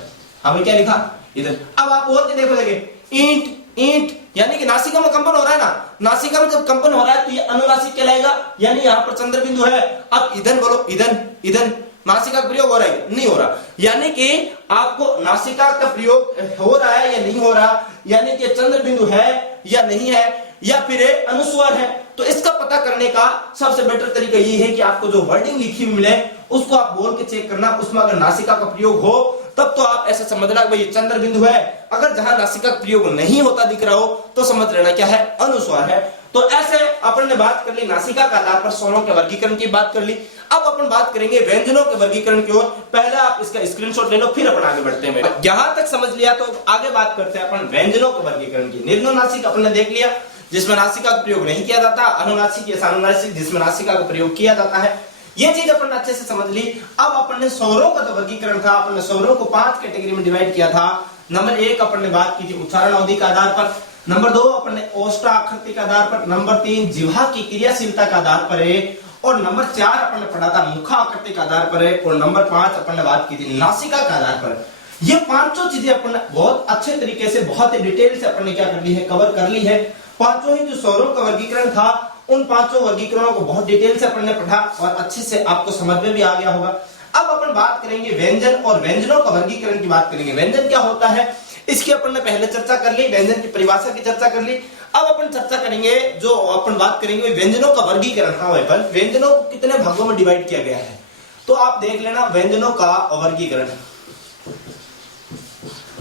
हमें क्या लिखा इधर। अब आप बोल के देखो देखे ईंट ईंट, यानी कि नासिका में कंपन हो रहा है ना, नासिका में जब कंपन हो रहा है तो ये अनुनासिक कहलाएगा, यानी यहां पर चंद्र बिंदु है। अब ईंधन बोलो ईंधन ईंधन, नासिका का प्रयोग हो रहा है नहीं हो रहा, यानी कि आपको नासिका का प्रयोग हो रहा है या नहीं हो रहा, यानी कि चंद्र बिंदु है या नहीं है, या फिर अनुस्वार है। तो इसका पता करने का सबसे बेटर तरीका ये है कि आपको जो वर्डिंग लिखी हुई मिले उसको आप बोल के चेक करना, उसमें अगर नासिका का प्रयोग हो तब तो आप ऐसा समझना भाई चंद्र बिंदु है, अगर जहां नासिका का प्रयोग नहीं होता दिख रहा हो तो समझ लेना क्या है, अनुस्वार है। तो ऐसे अपन ने बात कर ली नासिका का आधार पर स्वरों के वर्गीकरण की बात कर ली। अब अपन बात करेंगे व्यंजनों के वर्गीकरण की ओर। पहले आप इसका स्क्रीनशॉट ले लो, फिर अपन आगे बढ़ते हैं। यहां तक समझ लिया तो आगे बात करते हैं अपन व्यंजनों के वर्गीकरण की। निर्णुनासिक अपन ने देख लिया जिसमें नासिका का प्रयोग नहीं किया जाता, अनुनासिक या सानुनासिक जिसमें नासिका का प्रयोग किया जाता है। ये चीज अपन ने अच्छे से समझ ली। अब अपन ने स्वरों का जो वर्गीकरण था, अपन ने स्वरों को 5 कैटेगरी में डिवाइड किया था। नंबर 1 अपन ने बात की थी उच्चारण अवधि के आधार पर, नंबर 2 अपन ने ओष्ठ आकृति के आधार पर, नंबर 3 जिह्वा की क्रियाशीलता के आधार पर है, और नंबर 4 अपन ने पढ़ा था मुख आकृति के आधार पर है, और नंबर 5 अपन ने बात की थी नासिका के आधार पर। ये पांचों चीजें अपन ने बहुत अच्छे तरीके से, बहुत ही डिटेल से अपन ने क्या कर ली है, कवर कर ली है। पांचों ही जो स्वरों का वर्गीकरण था उन पांचों वर्गीकरणों को बहुत डिटेल से अपन ने पढ़ा और अच्छे से आपको समझ में भी आ गया होगा। अब अपन बात करेंगे व्यंजन और व्यंजनों का वर्गीकरण की बात करेंगे। व्यंजन क्या होता है इसकी अपन ने पहले चर्चा कर ली, व्यंजन की परिभाषा की चर्चा कर ली। अब अपन चर्चा करेंगे, जो अपन बात करेंगे व्यंजनों का वर्गीकरण। हाँ भाई, व्यंजनों को कितने भागों में डिवाइड किया गया है तो आप देख लेना। व्यंजनों का वर्गीकरण,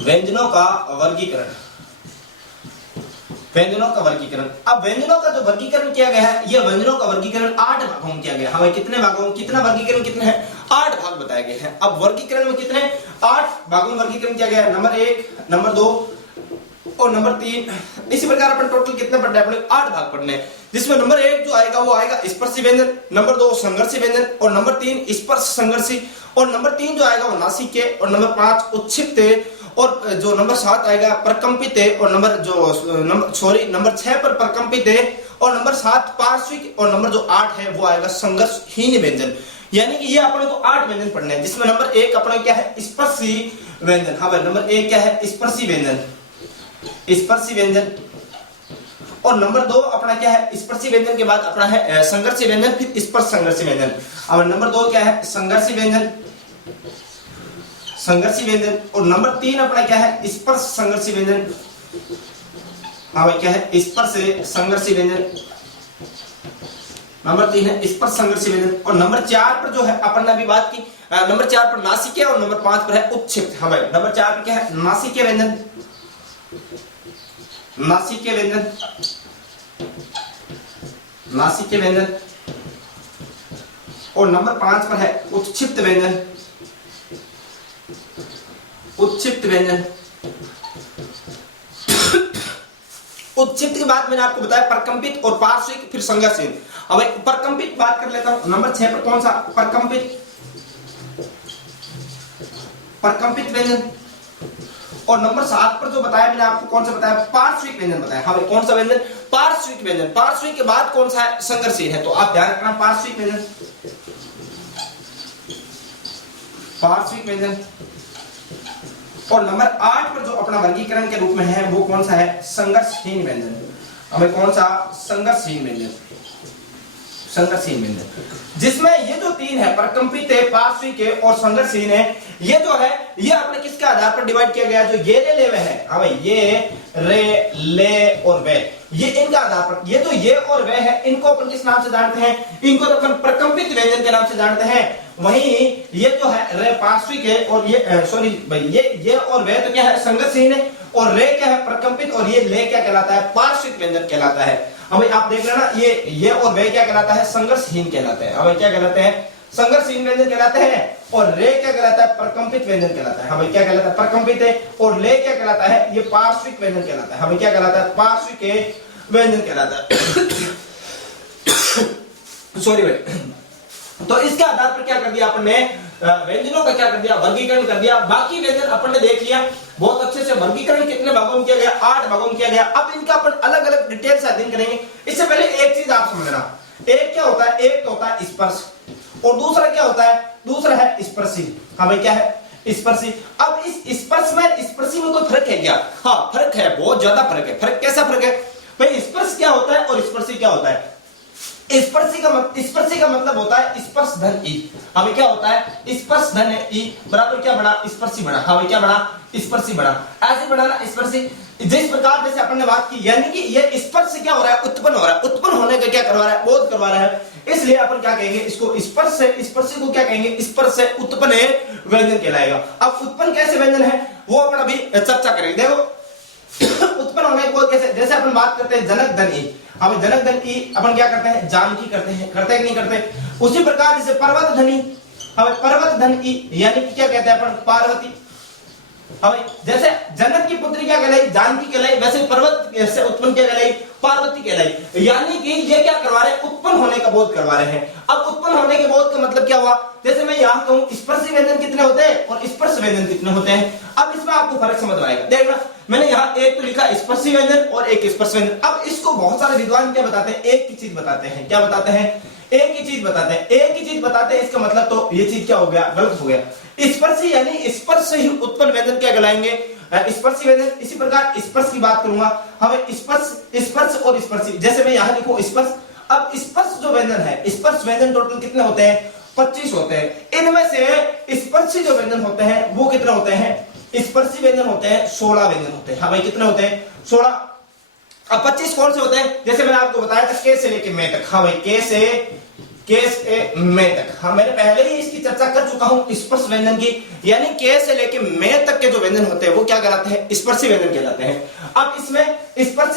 व्यंजनों का वर्गीकरण, व्यंजनों का वर्गीकरण। अब व्यंजनों का जो वर्गीकरण किया गया है, यह व्यंजनों का वर्गीकरण 8 भागों में किया गया है। हमें कितने भागों में, कितना वर्गीकरण कितने हैं, 8 भाग बताए गए हैं। अब वर्गीकरण में कितने 8 भागों में वर्गीकरण किया गया है। नंबर 1, नंबर 2 और नंबर 3। इसी प्रकार अपन टोटल कितने पढ़ने हैं, अपने 8 भाग पढ़ने हैं, जिसमें नंबर 1 जो आएगा वो आएगा स्पर्शी व्यंजन, नंबर 2 संघर्षी व्यंजन, और नंबर 3 स्पर्श संघर्षी, और नंबर 3 जो आएगा वो नासिके, और नंबर 5 उत्क्षिप्त, और जो नंबर 7 आएगा प्रकंपित, और नंबर 6 पर प्रकंपित, और नंबर 7 पार्श्विक, और नंबर जो 8 है वो आएगा संघर्षहीन व्यंजन। यानी कि ये अपने को 8 व्यंजन पढ़ने हैं, जिसमें नंबर 1 अपने क्या है, स्पर्शी व्यंजन। हाँ भाई, नंबर 1 क्या है, स्पर्शी व्यंजन, स्पर्शी व्यंजन। और नंबर 2 अपना क्या है, स्पर्शी व्यंजन के बाद अपना है संघर्षी व्यंजन, फिर स्पर्श संघर्षी व्यंजन। अब नंबर 2 क्या है, संघर्षी व्यंजन, संघर्षी व्यंजन। और नंबर 3 अपना क्या है, स्पर्श संघर्षी व्यंजन। हाँ भाई, क्या है, स्पर्श संघर्षी व्यंजन। नंबर 3 है स्पर्श संघर्षी व्यंजन। और नंबर 4 पर जो है अपन ने अभी बात की, नंबर 4 पर नासिके, और नंबर 5 पर है उत्क्षिप्त। हाँ भाई, नंबर 4 पर क्या है, नासिके व्यंजन, नासिके व्यंजन, नासिके व्यंजन। और नंबर 5 पर है उत्क्षिप्त व्यंजन, उत्क्षिप्त व्यंजन। उत्क्षिप्त के बाद मैंने आपको बताया प्रकंपित और पार्श्विक, फिर संघर्षहीन। अब प्रकंपित बात कर लेता हूं, नंबर 6 पर कौन सा, प्रकंपित, प्रकंपित व्यंजन। और नंबर 7 पर जो बताया मैंने आपको, कौन सा बताया, पार्श्विक व्यंजन बताया। हाँ भाई, कौन सा व्यंजन, पार्श्विक व्यंजन। पार्श्विक के बाद कौन सा है, संघर्षहीन है। तो आप ध्यान रखना, पार्श्विक व्यंजन, पार्श्विक व्यंजन। और नंबर 8 पर जो अपना वर्गीकरण के रूप में है वो कौन सा है, संघर्षहीन व्यंजन। हमें कौन सा, संघर्षहीन व्यंजन, संघर्षहीन व्यंजन। जिसमें ये जो 3 है, प्रकंपित है, पार्श्विक है और संघर्षहीन है, ये जो है ये आपने किसके आधार पर डिवाइड किया गया, जो ये रे ले है। हाँ भाई, ये रे ले और वे, ये इनका आधार पर, ये जो ये और वे है इनको अपन किस नाम से जानते हैं, इनको तो अपन प्रकंपित व्यंजन के नाम से जानते हैं। वहीं ये जो है रे पार्श्विक है, और ये सॉरी भाई, ये और वे तो क्या है, संघर्षहीन है, और रे क्या है, प्रकंपित, और ये ले क्या कहलाता है, पार्श्विक व्यंजन कहलाता है। अब आप देख लेना, ये और वे क्या कहलाता है, संघर्षहीन कहलाते हैं। अब क्या कहलाते हैं, संघर्षहीन व्यंजन कहलाते हैं। और रे क्या कहलाता है, प्रकंपित व्यंजन कहलाता है। हमें क्या कहलाता है, प्रकंपित है। और ले क्या कहलाता है, ये पार्श्विक व्यंजन कहलाता है। हमें क्या कहलाता है, पार्श्विक व्यंजन कहलाता है। सॉरी भाई। तो इसके आधार पर क्या कर दिया अपन ने, व्यंजनों का क्या कर दिया, वर्गीकरण कर दिया। बाकी व्यंजन अपन ने देख लिया बहुत अच्छे से। वर्गीकरण कितने भागों में किया गया, 8 भागों में किया गया। अब इनका अपन अलग अलग डिटेल से अध्ययन करेंगे। इससे पहले एक चीज आप समझना, एक क्या होता है, एक तो होता है स्पर्श, और दूसरा क्या होता है, दूसरा है स्पर्शी। हाँ भाई, क्या है, स्पर्शी। अब इस स्पर्श में स्पर्शी में कोई फर्क है क्या, हाँ फर्क है, बहुत ज्यादा फर्क है। फर्क कैसा फर्क है भाई, स्पर्श क्या होता है और स्पर्शी क्या होता है। स्पर्शी का मतलब होता है स्पर्श धन ई। हमें क्या होता है, स्पर्श धन ई बराबर क्या बड़ा, स्पर्शी बड़ा। हमें क्या बड़ा, स्पर्शी बड़ा। ऐसे बड़ा ना स्पर्शी। जिस प्रकार जैसे अपन ने बात की, यानी कि ये स्पर्श क्या हो रहा है, उत्पन्न हो रहा है। उत्पन्न होने का क्या करवा रहा है, बोध करवा रहा है। इसलिए अपन क्या कहेंगे इसको, स्पर्श से, स्पर्शी को क्या कहेंगे, स्पर्श से उत्पन्न व्यंजन कहलाएगा। अब उत्पन्न कैसे व्यंजन है वो अपन अभी चर्चा करेंगे। देखो उत्पन्न होने को कैसे, जैसे अपन बात करते हैं जनक धन ई, हमें जनक धन ई अपन क्या करते हैं, जानकी करते हैं, करते हैं कि नहीं करते। उसी प्रकार जैसे पर्वत धनी, हमें पर्वत धन ई यानी कि क्या कहते हैं अपन, पार्वती। हमें जैसे जनक की पुत्री क्या कहलाई, जानकी कहलाई, वैसे पर्वत से उत्पन्न क्या कहलाई, पार्वती कहलाई। यानी कि ये क्या करवा रहे हैं, उत्पन्न होने का बोध करवा रहे हैं। अब उत्पन्न होने के बोध का मतलब क्या हुआ, जैसे मैं यहाँ कहूँ स्पर्शी व्यंजन कितने होते हैं और स्पर्श व्यंजन कितने होते हैं। अब इसमें आपको फर्क समझ में आएगा। देखना मैंने यहाँ एक तो लिखा स्पर्शी व्यंजन और एक स्पर्श व्यंजन। अब इसको बहुत सारे विद्वान क्या बताते हैं, एक ही चीज बताते हैं। क्या बताते हैं, एक ही चीज बताते हैं, एक ही चीज बताते हैं। इसका मतलब तो ये चीज क्या हो गया, गलत हो गया। स्पर्शी यानी स्पर्श से ही उत्पन्न व्यंजन क्या कहलाएंगे, स्पर्शी व्यंजन। इसी प्रकार स्पर्श की बात करूंगा, हमें स्पर्श और स्पर्शी, जैसे मैं यहाँ लिखूं स्पर्श। अब स्पर्श जो व्यंजन है, स्पर्श व्यंजन टोटल कितने होते हैं, 25 होते हैं। इनमें से स्पर्शी जो व्यंजन होते हैं वो कितने होते हैं, स्पर्शी व्यंजन होते हैं 16 व्यंजन होते हैं। हाँ भाई कितने होते हैं, 16। अब 25 कौन से होते हैं, जैसे मैंने आपको बताया था के से लेके मैं तक। हाँ भाई के से मैं तक। हाँ मैंने पहले ही इसकी चर्चा कर चुका हूं स्पर्श व्यंजन की, यानी के से लेके मैं तक के जो व्यंजन होते हैं वो क्या कहलाते हैं, स्पर्शी व्यंजन कहलाते हैं। अब इसमें स्पर्श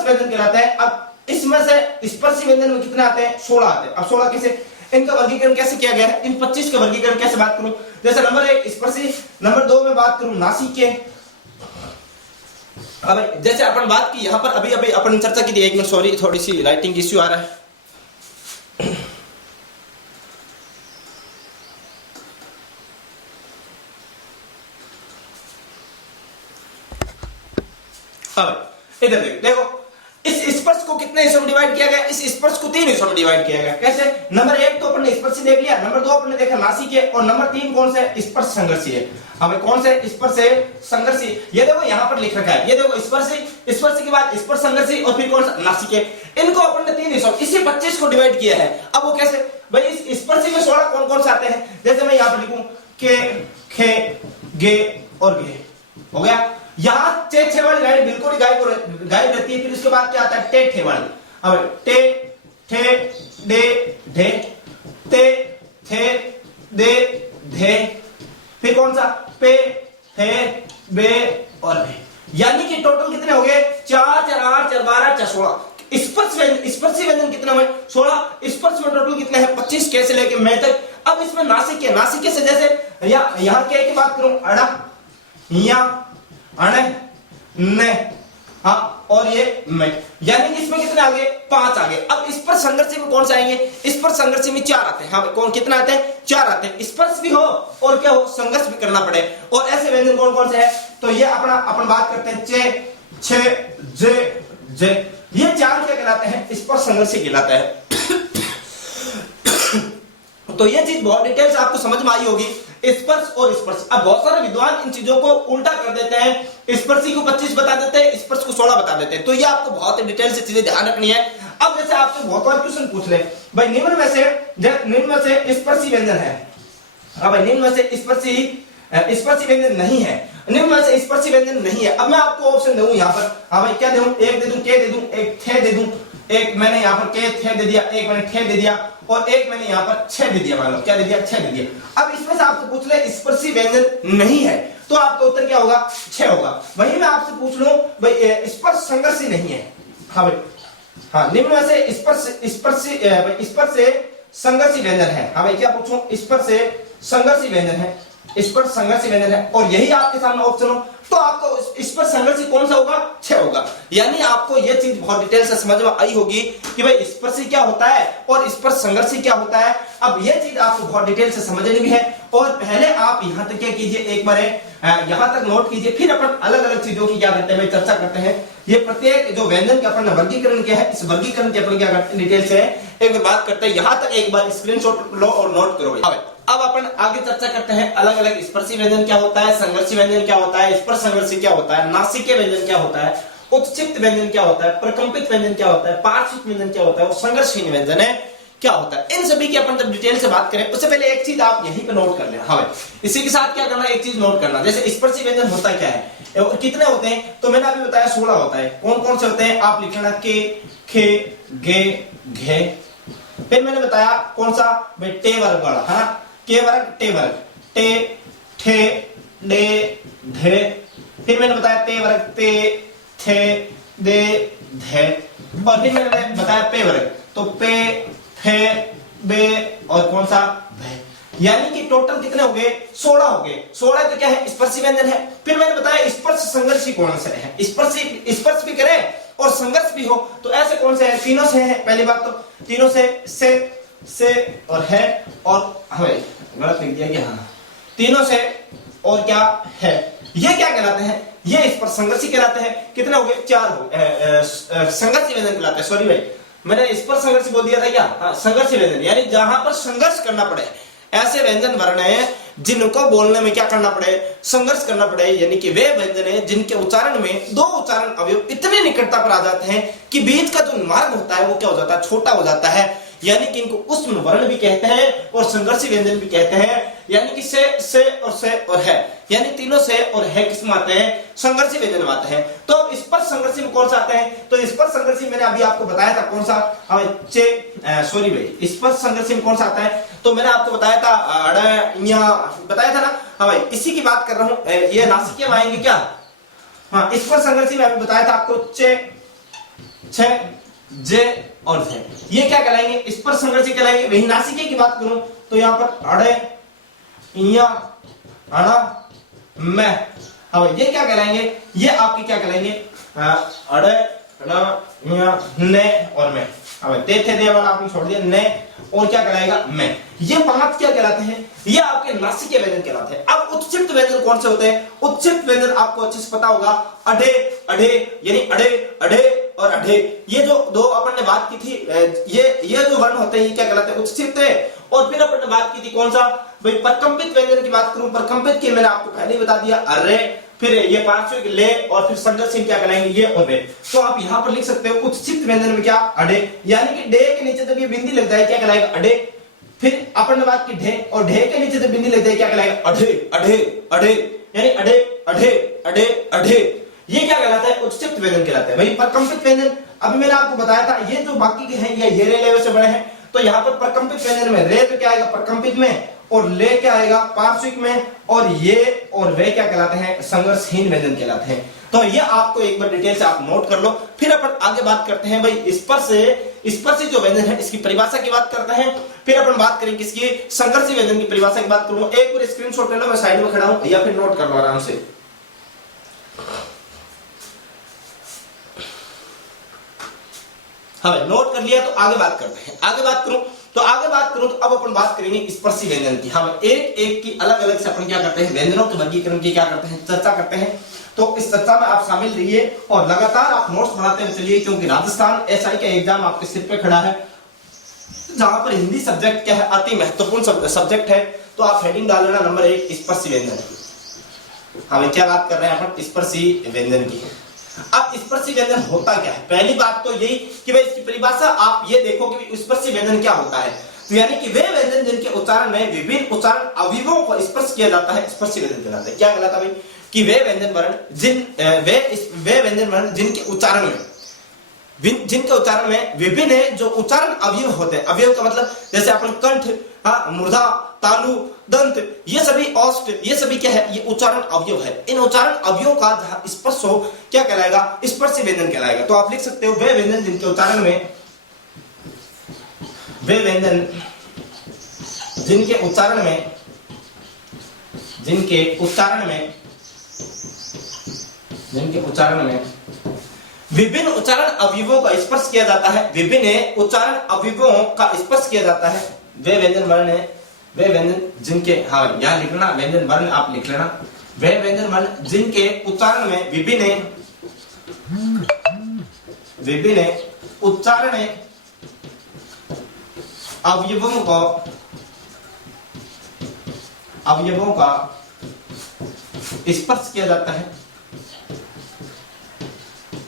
व्यंजन कहलाते हैं। अब इसमें से स्पर्शी व्यंजन में कितने आते हैं, 16 आते हैं। अब 16 कैसे, इनका वर्गीकरण कैसे किया गया है, इन 25 का वर्गीकरण कैसे बात करूं, जैसे नंबर 1 स्पर्शी, नंबर 2 में बात करूं नासिके। अब जैसे अपन बात की यहाँ पर अभी अपन चर्चा की थी, एक मिनट सॉरी थोड़ी सी राइटिंग इश्यू आ रहा है। इधर देखो इस स्पर्श को कितने हिस्सों में डिवाइड किया गया, इस स्पर्श को 3 हिस्सों में डिवाइड किया गया। कैसे, नंबर 1 तो अपन ने स्पर्शी देख लिया, नंबर 2 अपन ने देखा नासिके, और नंबर 3 कौन से, स्पर्श संघर्षी है। हमें कौन से, स्पर्श से संघर्षी। ये देखो यहाँ पर लिख रखा है, ये देखो स्पर्शी के बाद स्पर्श संघर्षी और फिर कौन सा, नासिके। इनको अपन ने 3 हिस्सों, इसी 25 को डिवाइड किया है। अब वो कैसे भाई, इस स्पर्शी में 16 कौन कौन से आते हैं, जैसे मैं यहाँ पर लिखूं के, खे, गे और गे, हो गया। यहां टे वाली लाइन बिल्कुल गायब रहती है। फिर उसके बाद क्या आता है, टे वाली। अब टे, ठे, डे, ढे, ते, थे, दे, धे, फिर कौन सा, पे, थे, बे और भे। यानी कि टोटल कितने हो गए, 4, 4, 8, 4, 12, 4, 16। स्पर्शी व्यंजन कितने हुए, 16। स्पर्श में टोटल कितने हैं, 25 के से लेके मैं तक। अब इसमें नासिके से जैसे यहाँ के की बात करूं, अड़ा, या, अणे, ने, हाँ और ये मैं, यानी कि इसमें कितने आ गए, 5 आ गए। अब स्पर्श संघर्षी में कौन से आएंगे, स्पर्श संघर्षी में 4 आते हैं। हाँ कौन कितना आते हैं, 4 आते हैं। स्पर्श भी हो और क्या हो, संघर्ष भी करना पड़े। और ऐसे व्यंजन कौन कौन से है, तो ये अपन बात करते हैं चे, छे, जे, जे, ये 4 क्या कहलाते हैं, स्पर्श संघर्षी कहलाता है। तो ये चीज बहुत डिटेल से आपको समझ में आई होगी, स्पर्श और स्पर्श। अब बहुत सारे विद्वान इन चीजों को उल्टा कर देते हैं, स्पर्शी को 25 बता देते हैं, स्पर्श को 16 बता देते हैं। तो ये आपको बहुत डिटेल से चीजें ध्यान रखनी है। अब जैसे आपसे बहुत बार क्वेश्चन पूछ ले भाई, निम्न में से स्पर्शी व्यंजन है, हाँ भाई निम्न में से स्पर्शी व्यंजन नहीं है, निम्न में से स्पर्शी व्यंजन नहीं है। अब मैं आपको ऑप्शन दूं यहाँ पर, हाँ भाई क्या दूं, एक दे दूं, के दे दूं, एक थे दे दूं, एक मैंने यहाँ पर के थे दे दिया, एक मैंने ठे दे दिया, और एक मैंने यहाँ पर 6 दे दिया। मान लो क्या दे दिया, 6 दे दिया। अब इसमें से आपसे पूछ ले स्पर्शी व्यंजन नहीं है, तो आपका उत्तर क्या होगा, 6 होगा। वही मैं आपसे पूछ लूं भाई स्पर्श संघर्षी नहीं है, हाँ भाई, हाँ निम्न में से स्पर्श से संघर्षी व्यंजन है। हाँ भाई क्या पूछूं, स्पर्श से संघर्षी व्यंजन है, स्पर्श संघर्षी व्यंजन है, और यही आपके सामने ऑप्शन हो, तो आपको स्पर्श संघर्षी कौन सा होगा, 6 होगा। यानी आपको यह चीज बहुत डिटेल से समझ में आई होगी कि भाई स्पर्शी क्या होता है और स्पर्श संघर्षी क्या होता है। अब यह चीज आपको बहुत डिटेल से समझनी भी है, और पहले आप यहां तक क्या कीजिए, एक बार यहां तक नोट कीजिए, फिर अपन अलग अलग चीजों की क्या करते हैं, चर्चा करते हैं। ये प्रत्येक जो व्यंजन का अपन ने वर्गीकरण किया है, इस वर्गीकरण की अपन क्या करते हैं, डिटेल से एक बात करते हैं। यहां तक एक बार स्क्रीनशॉट लो और नोट करो। अब अपन आगे चर्चा करते हैं अलग अलग स्पर्शी व्यंजन क्या होता है, संघर्षी व्यंजन क्या होता है, स्पर्श संघर्षी क्या होता है, नासिके व्यंजन क्या होता है, उत्क्षिप्त व्यंजन क्या होता है, प्रकंपित व्यंजन क्या होता है, पार्श्विक व्यंजन क्या होता है, वो संघर्षहीन व्यंजन है क्या होता है। इन सभी की अपन जब डिटेल से बात करें उससे पहले एक चीज आप यहीं पे नोट कर लेना। हाँ, इसी के साथ क्या करना, एक चीज नोट करना, जैसे स्पर्शी व्यंजन होता क्या है और कितने होते हैं, तो मैंने अभी बताया 16 होता है। कौन कौन से होते हैं आप लिख लेना, के, खे, गे, घे। फिर मैंने बताया कौन सा भाई, टे वर्ग वाला है ना, के वर्ग, टे वर्ग, टे, ठे, डे, ढे। फिर मैंने बताया ते वर्ग, ते, थे, दे, धे। और फिर मैंने बताया पे वर्ग, तो पे, फे, बे और कौन सा, भे। यानी कि टोटल कितने हो गए, 16 हो गए। 16 तो क्या है, स्पर्शी व्यंजन है। फिर मैंने बताया स्पर्श संघर्षी कौन से है, स्पर्श भी करे और संघर्ष भी हो, तो ऐसे कौन से हैं, तीनों से है। पहली बात तो तीनों से और है, और हमें गलत लिख दिया क्या, हाँ, तीनों से और क्या है, ये क्या कहलाते हैं, ये स्पर्श संघर्षी कहलाते हैं। कितने हो गए, 4 हो संघर्षी व्यंजन कहलाते हैं। सॉरी भाई, मैंने स्पर्श संघर्षी बोल दिया था क्या, हाँ, संघर्षी व्यंजन यानी जहां पर संघर्ष करना पड़े, ऐसे व्यंजन वर्ण है जिनको बोलने में क्या करना पड़े, संघर्ष करना पड़े। यानी कि वे व्यंजन है जिनके उच्चारण में दो उच्चारण अवयव इतने निकटता पर आ जाते हैं कि बीच का जो मार्ग होता है वो क्या हो जाता है, छोटा हो जाता है। यानी कि इनको उष्म वर्ण भी कहते हैं और संघर्षी व्यंजन भी कहते हैं। यानी कि से और है, यानी तीनों से और है किस में आते हैं, संघर्षी व्यंजन में आते हैं। तो अब स्पर्श संघर्षी में कौन सा आते हैं, तो स्पर्श संघर्षी मैंने अभी आपको बताया था कौन सा, सॉरी भाई, स्पर्श संघर्षी में कौन सा आता है, तो मैंने आपको बताया था बताया था ना। हाँ भाई, इसी की बात कर रहा हूं, ये नासिक में आएंगे क्या, हाँ, स्पर्श संघर्षी में अभी बताया था आपको, चे, छे, जे और झे, ये क्या कहलाएंगे, स्पर्श संघर्षी कहलाएंगे। वही नासिके की बात करूं तो यहाँ पर अड़े, इया, अड़ा, मैं, हाँ ये क्या कहलाएंगे, ये आपके क्या कहलाएंगे, अड़े, अड़ा, इया, ने और मैं। अब ते थे दे वाला आपने छोड़ दिया, ने और क्या कहलाएगा, मैं। ये 5 क्या कहलाते हैं, ये आपके नासिके व्यंजन कहलाते हैं। अब उत्क्षिप्त व्यंजन कौन से होते हैं, उत्क्षिप्त व्यंजन आपको अच्छे से पता होगा, अढ़े, अढ़े यानी अढ़े, अढ़े और अढ़े, ये जो दो अपन ने बात की थी, ये जो वर्ण होते हैं ये क्या कहलाते हैं, उत्क्षिप्त है। और फिर अपन ने बात की थी कौन सा भाई, प्रकंपित व्यंजन की बात करूं, प्रकंपित की मैंने आपको पहले ही बता दिया, अरे, फिर ये पांचवें ले और फिर संघर्षी क्या कहलाएंगे, ये और वे। तो आप यहां पर लिख सकते हो उत्क्षिप्त व्यंजन में क्या, अढ़े, यानी कि डे के नीचे जब ये बिंदी लग जाए क्या कहलाएगा, अढ़े। फिर अपन ने बात की ढे, और ढे के नीचे जब बिंदी लग जाए क्या कहलाएगा, अढ़े, अढ़े, अढ़े, यानी अढ़े, अढ़े, अढ़े, अढ़े। ये क्या कहलाता है, उत्क्षिप्त व्यंजन कहलाता है। भाई प्रकंपित व्यंजन अभी मैंने आपको बताया था, ये जो बाकी के हैं ये रे लेवे से बड़े हैं, तो यहाँ पर प्रकंपित व्यंजन में रे तो क्या आएगा प्रकंपित में, और ले क्या आएगा पार्श्विक में, और ये और वे क्या कहलाते हैं, संघर्षहीन व्यंजन कहलाते हैं। तो ये आपको एक बार डिटेल से आप नोट कर लो। फिर अपन आगे बात करते हैं भाई स्पर्शी जो व्यंजन है इसकी परिभाषा की बात करते हैं। फिर अपन बात करेंगे किसकी, संघर्षी व्यंजन की परिभाषा की बात करूंगा। एक बार स्क्रीनशॉट ले लो, मैं साइड में खड़ा हूं, या फिर नोट कर लो आराम से। हाँ नोट कर लिया, तो आगे बात करते हैं। आगे बात करूं तो अब अपन बात करेंगे स्पर्शी व्यंजन की। हम एक एक की अलग अलग से अपन क्या करते हैं, व्यंजनों के वर्गीकरण की क्या करते हैं, चर्चा करते हैं। तो इस चर्चा में आप शामिल रहिए और लगातार आप नोट्स बनाते हुए चलिए, क्योंकि राजस्थान एसआई का एग्जाम आपके सिर पे खड़ा है, जहां पर हिंदी सब्जेक्ट क्या है, अति महत्वपूर्ण सब्जेक्ट है। तो आप हेडिंग डाल लेना नंबर 1 स्पर्शी व्यंजन। हमें क्या बात कर रहे हैं अपन, स्पर्शी व्यंजन की। अब स्पर्शी व्यंजन होता क्या है, पहली बात तो यही कि भाई इसकी परिभाषा आप ये देखो कि स्पर्शी व्यंजन क्या होता है। तो यानी कि वे व्यंजन जिनके उच्चारण में विभिन्न उच्चारण अवयवों को स्पर्श किया जाता है, स्पर्शी व्यंजन कहलाता है। क्या कहलाता है भाई, कि वे व्यंजन वर्ण जिनके उच्चारण में विभिन्न जो उच्चारण अवयव होते हैं, अवयव का मतलब जैसे अपन कंठ, मूर्धा, तालु, दंत, ये सभी औष्ठ, ये सभी क्या है, ये उच्चारण अवयव है। इन उच्चारण अवयवों का जहां स्पर्श हो क्या कहलाएगा, स्पर्शी व्यंजन कहलाएगा। तो आप लिख सकते हो वे व्यंजन जिनके उच्चारण में विभिन्न उच्चारण अवयवों का स्पर्श किया जाता है, विभिन्न उच्चारण अवयवों का स्पर्श किया जाता है, वे व्यंजन वर्ण है। वे व्यंजन जिनके, हाँ यहां लिखना व्यंजन वर्ण आप लिख लेना, वे व्यंजन वर्ण जिनके उच्चारण में विभिन्न उच्चारण अवयवों का स्पर्श किया जाता है,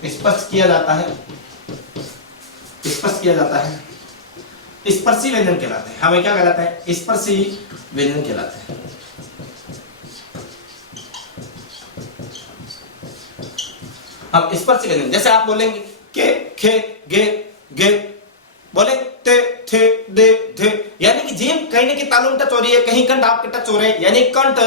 स्पर्श किया जाता है, स्पर्श किया जाता है, स्पर्शी व्यंजन कहलाते हैं। हमें क्या कहलाते हैं? स्पर्शी व्यंजन कहलाते हैं। अब स्पर्शी व्यंजन जैसे आप बोलेंगे के, खे, गे, गे, बोले ते, थे, दे, थे, यानी कि जीभ कहीं ना कहीं तालु में टच हो रही है, कहीं कंठ आपके टच हो रहे हैं, यानी कंठ,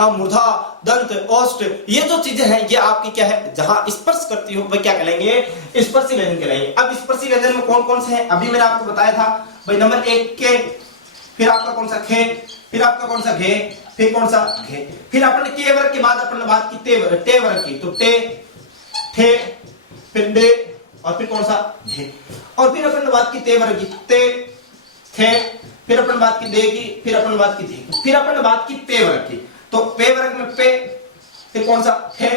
मूर्धा, दंत, ओष्ठ, ये जो चीजें हैं ये आपकी क्या है, जहां स्पर्श करती हो वह क्या कहलाएंगे? स्पर्शी व्यंजन कहलाएंगे। अब स्पर्शी व्यंजन में कौन कौन से हैं? अभी मैंने आपको बताया था भाई, नंबर 1 के, फिर आपका कौन सा खे, फिर आपका कौन सा घे, फिर कौन सा घे, फिर अपन ने के वर्ग के बाद अपन ने बात की टे वर्ग की, तो टे, ठे, फिर डे, और फिर कौन सा झे, और फिर अपन ने बात की ते वर्ग की, ते, थे, फिर अपन बात की दे की, फिर अपन बात की थे, फिर अपन ने बात की पे वर्ग की। तो पे वर्ग में पे, फिर कौन सा थे,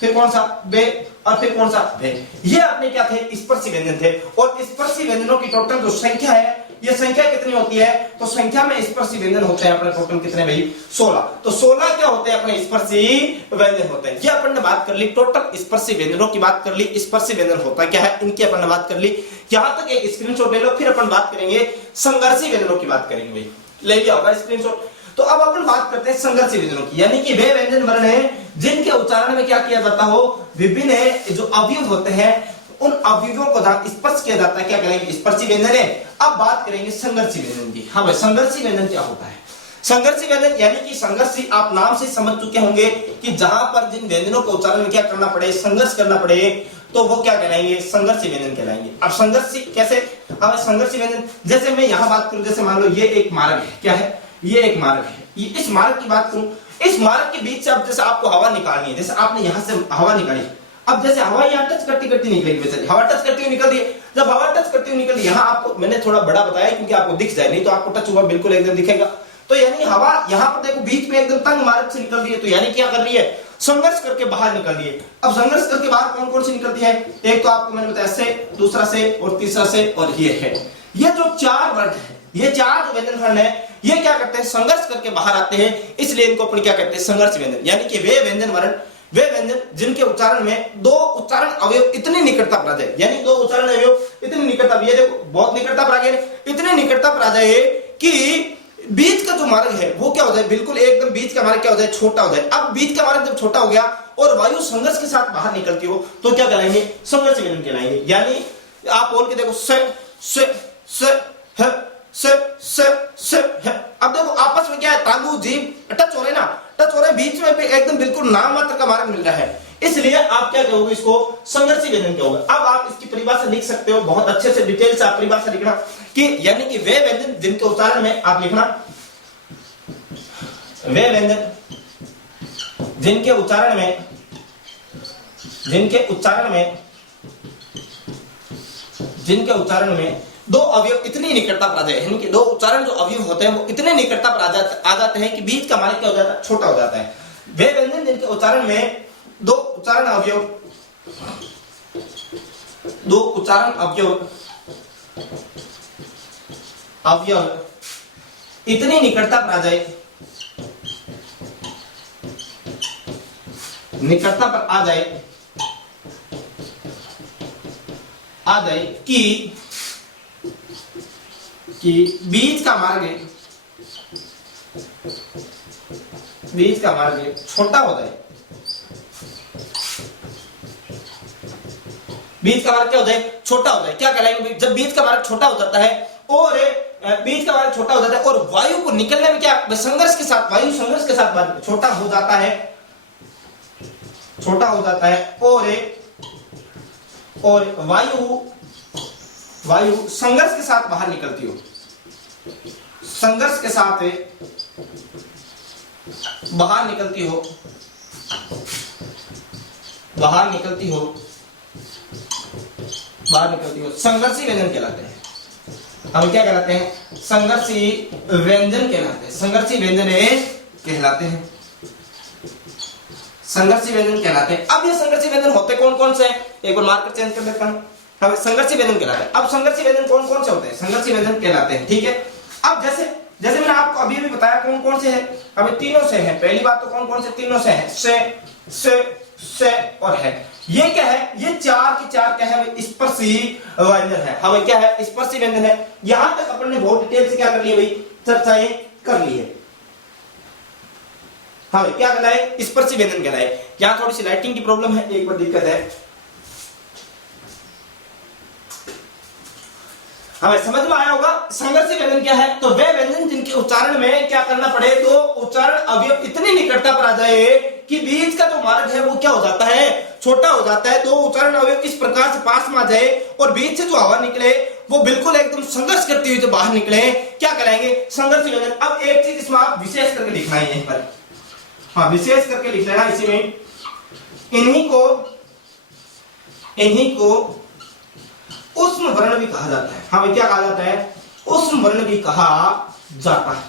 फिर कौन सा बे, और फिर कौन सा भे। ये अपने क्या थे? स्पर्शी व्यंजन थे। और स्पर्शी व्यंजनों की टोटल जो संख्या है, ये संख्या कितनी होती है? तो संख्या में स्पर्शी व्यंजन होते हैं अपने टोटल कितने भाई? 16। तो 16 क्या होते हैं अपने? स्पर्शी व्यंजन होते हैं। ये अपन ने बात कर ली, टोटल स्पर्शी व्यंजनों की बात कर ली। स्पर्शी व्यंजन होता क्या है, इनकी अपन ने बात कर ली। यहां तक एक स्क्रीनशॉट ले लो, फिर अपन बात करेंगे संघर्षी व्यंजनों की बात करेंगे भाई। ले लिया होगा स्क्रीनशॉट। तो अब अपन बात करते हैं संघर्षी व्यंजनों की, यानी कि वे व्यंजन वर्ण हैं जिनके उच्चारण में क्या किया जाता हो? विभिन्न जो अवयव होते हैं उन अवयवों को स्पर्श किया जाता है, क्या कहेंगे? स्पर्शी व्यंजन है। अब बात करेंगे संघर्षी व्यंजन की। हाँ भाई, संघर्षी व्यंजन क्या होता है? संघर्षी व्यंजन यानी कि संघर्षी, आप नाम से समझ चुके होंगे कि जहां पर जिन व्यंजनों को उच्चारण में क्या करना पड़े, संघर्ष करना पड़े, तो वो क्या कहलाएंगे? संघर्षी व्यंजन कहलाएंगे। अब संघर्षी कैसे? अब संघर्षी व्यंजन जैसे मैं यहां बात करूं, जैसे मान लो ये एक मार्ग है, क्या है? ये एक मार्ग है। ये इस मार्ग की बात करूं, इस मार्ग के बीच से अब जैसे आपको हवा निकालनी है, जैसे आपने यहां से हवा निकाली, अब जैसे हवा यहाँ टच करती करती निकलेगी, वैसे हवा टच करती हुई निकल रही है। जब हवा टच करती हुई निकल रही है, यहाँ आपको मैंने थोड़ा बड़ा बताया क्योंकि आपको दिख जाए, नहीं तो आपको टच हुआ बिल्कुल एकदम दिखेगा। तो यानी हवा यहाँ पर देखो बीच में एकदम तंग मार्ग से निकल रही है, तो यानी क्या कर रही है? संघर्ष करके बाहर निकल रही है। अब संघर्ष करके बाहर कौन कौन सी निकलती है? एक तो आपको मैंने बताया से, दूसरा से, और तीसरा से, और ये है। ये जो 4 वर्ण है, ये 4 जो व्यंजन वर्ण है, ये क्या करते हैं? संघर्ष करके बाहर आते हैं, इसलिए इनको अपन क्या कहते हैं? संघर्ष व्यंजन। यानी कि वे व्यंजन वर्ण, वे व्यंजन जिनके उच्चारण में 2 उच्चारण अवयव इतनी निकटता पर आ जाए, यानी 2 उच्चारण अवयव इतनी निकटता, ये देखो बहुत निकटता पर आ गए, इतनी निकटता पर आ जाए कि बीच का जो मार्ग है वो क्या हो जाए? बिल्कुल एकदम बीच का मार्ग क्या हो जाए? छोटा हो जाए। अब बीच का मार्ग जब छोटा हो गया और वायु संघर्ष के साथ बाहर निकलती हो, तो क्या कहलाएंगे? संघर्ष व्यंजन कहलाएंगे। यानी आप बोल के देखो से है। अब देखो आपस में क्या है? तालु जीभ टच हो रहे ना, टच हो रहे, बीच में एकदम बिल्कुल नाम मात्र का मार्ग मिल रहा है, इसलिए आप क्या कहोगे? इसको संघर्षी व्यंजन कहोगे। अब आप इसकी परिभाषा लिख सकते हो, बहुत अच्छे से डिटेल से आप परिभाषा लिखना कि यानी कि वे व्यंजन जिनके उच्चारण में आप लिखना, वे व्यंजन जिनके उच्चारण में, जिनके उच्चारण में 2 अवयव इतनी निकटता पर आ जाए, यानी कि 2 उच्चारण जो अवयव होते हैं वो इतने निकटता पर आ जाते हैं कि बीच का मार्ग क्या हो जाता है? छोटा हो जाता है। वे व्यंजन जिनके उच्चारण में 2 उच्चारण अवयव इतनी निकटता पर आ जाए, निकटता पर आ जाए कि बीच का मार्ग छोटा हो जाए, बीच का मार्ग क्या हो जाए? छोटा हो जाए। क्या कहलाएंगे? जब बीच का मार्ग छोटा हो जाता है और बीच का मार्ग छोटा हो जाता है और वायु को निकलने में क्या संघर्ष के साथ, वायु संघर्ष के साथ छोटा हो जाता है, छोटा हो जाता है और वायु संघर्ष के साथ बाहर निकलती हो, संघर्ष के साथ बाहर निकलती हो, संघर्षी व्यंजन कहलाते हैं। हम क्या कहलाते हैं? संघर्षी व्यंजन कहलाते हैं। संघर्षी व्यंजन कहलाते हैं, संघर्षी व्यंजन कहलाते हैं। अब ये संघर्षी व्यंजन होते कौन कौन से? एक बार मार्कर चेंज कर देता हूं। हम संघर्षी व्यंजन कहलाते हैं। अब संघर्षी व्यंजन कौन कौन से होते हैं? संघर्षी व्यंजन कहलाते हैं, ठीक है। अब जैसे मैंने आपको अभी भी बताया कौन कौन से हैं, अभी तीनों से हैं। पहली बात तो कौन कौन से? तीनों से हैं, से और है। ये क्या है, ये चार के चार क्या है, स्पर्शी व्यंजन है। हाँ भाई क्या है, स्पर्शी व्यंजन है। यहां तक अपन ने बहुत डिटेल से क्या कर लिया भाई, चर्चाएं कर ली है। हाँ भाई क्या कहलाए, स्पर्शी व्यंजन कहलाए। यहां थोड़ी सी लाइटिंग की प्रॉब्लम है, एक बार दिक्कत है। हमें समझ में आया होगा। संघर्षी व्यंजन क्या है, तो वे व्यंजन जिनके उच्चारण में क्या करना पड़े, तो उच्चारण अवयव इतनी निकटता पर आ जाए कि बीच का जो मार्ग है वो क्या हो जाता है, छोटा हो जाता है। तो उच्चारण अवयव इस प्रकार से पास में आ जाए और बीच से जो हवा निकले वो बिल्कुल एकदम संघर्ष करती हुई जो बाहर निकले, क्या कहलाएंगे, संघर्षी व्यंजन। अब एक चीज इसमें आप विशेष करके लिखना है यहीं पर, हाँ विशेष करके लिख लेना इसी में, इन्हीं को उष्म वर्ण भी कहा जाता है। हाँ भाई क्या कहा जाता है, उष्म वर्ण भी कहा जाता है,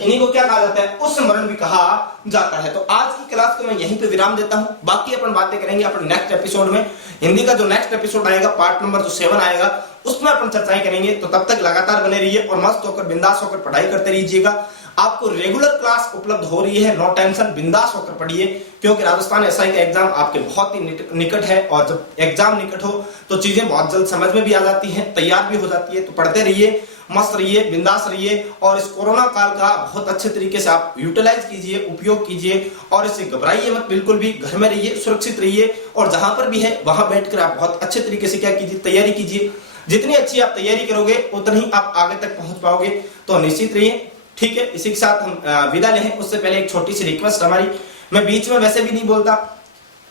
इन्हीं को क्या कहा जाता है, उष्म वर्ण भी कहा जाता है। तो आज की क्लास को मैं यहीं पे विराम देता हूं, बाकी अपन बातें करेंगे अपन नेक्स्ट एपिसोड में। हिंदी का जो नेक्स्ट एपिसोड आएगा, पार्ट नंबर जो 7 आएगा, उसमें अपन चर्चाएं करेंगे। तो तब तक लगातार बने रहिए और मस्त होकर बिंदास होकर पढ़ाई करते रहिएगा। आपको रेगुलर क्लास उपलब्ध हो रही है, नो टेंशन, बिंदास होकर पढ़िए, क्योंकि राजस्थान एसआई का एग्जाम आपके बहुत ही निकट है। और जब एग्जाम निकट हो तो चीजें बहुत जल्द समझ में भी आ जाती हैं, तैयार भी हो जाती है। तो पढ़ते रहिए, मस्त रहिए, बिंदास रहिए और इस कोरोना काल का बहुत अच्छे तरीके से आप यूटिलाइज कीजिए, उपयोग कीजिए और इससे घबराइए मत, बिल्कुल भी घर में रहिए, सुरक्षित रहिए और जहां पर भी है वहां बैठकर आप बहुत अच्छे तरीके से क्या कीजिए, तैयारी कीजिए। जितनी अच्छी आप तैयारी करोगे उतनी ही आप आगे तक पहुंच पाओगे। तो निश्चित रहिए, ठीक है। इसी के साथ हम विदा लें, उससे पहले एक छोटी सी रिक्वेस्ट हमारी, मैं बीच में वैसे भी नहीं बोलता,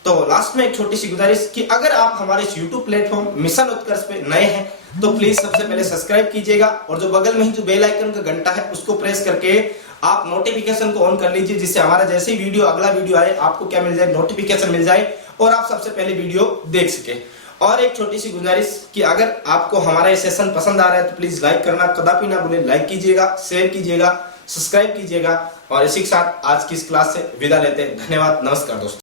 तो लास्ट में एक छोटी सी गुजारिश कि अगर आप हमारे इस YouTube प्लेटफॉर्म मिशन उत्कर्ष पे नए हैं तो प्लीज सबसे पहले सब्सक्राइब कीजिएगा और जो बगल में ही जो बेल आइकन का घंटा है उसको प्रेस करके आप नोटिफिकेशन को ऑन कर लीजिए, जिससे हमारा जैसे ही वीडियो अगला वीडियो आए आपको क्या मिल जाए, नोटिफिकेशन मिल जाए और आप सबसे पहले वीडियो देख सके। और एक छोटी सी गुजारिश कि अगर आपको हमारा ये सेशन पसंद आ रहा है तो प्लीज लाइक करना कदापि ना भूलें, लाइक कीजिएगा, शेयर कीजिएगा, सब्सक्राइब कीजिएगा। और इसी के साथ आज की इस क्लास से विदा लेते हैं। धन्यवाद, नमस्कार दोस्तों।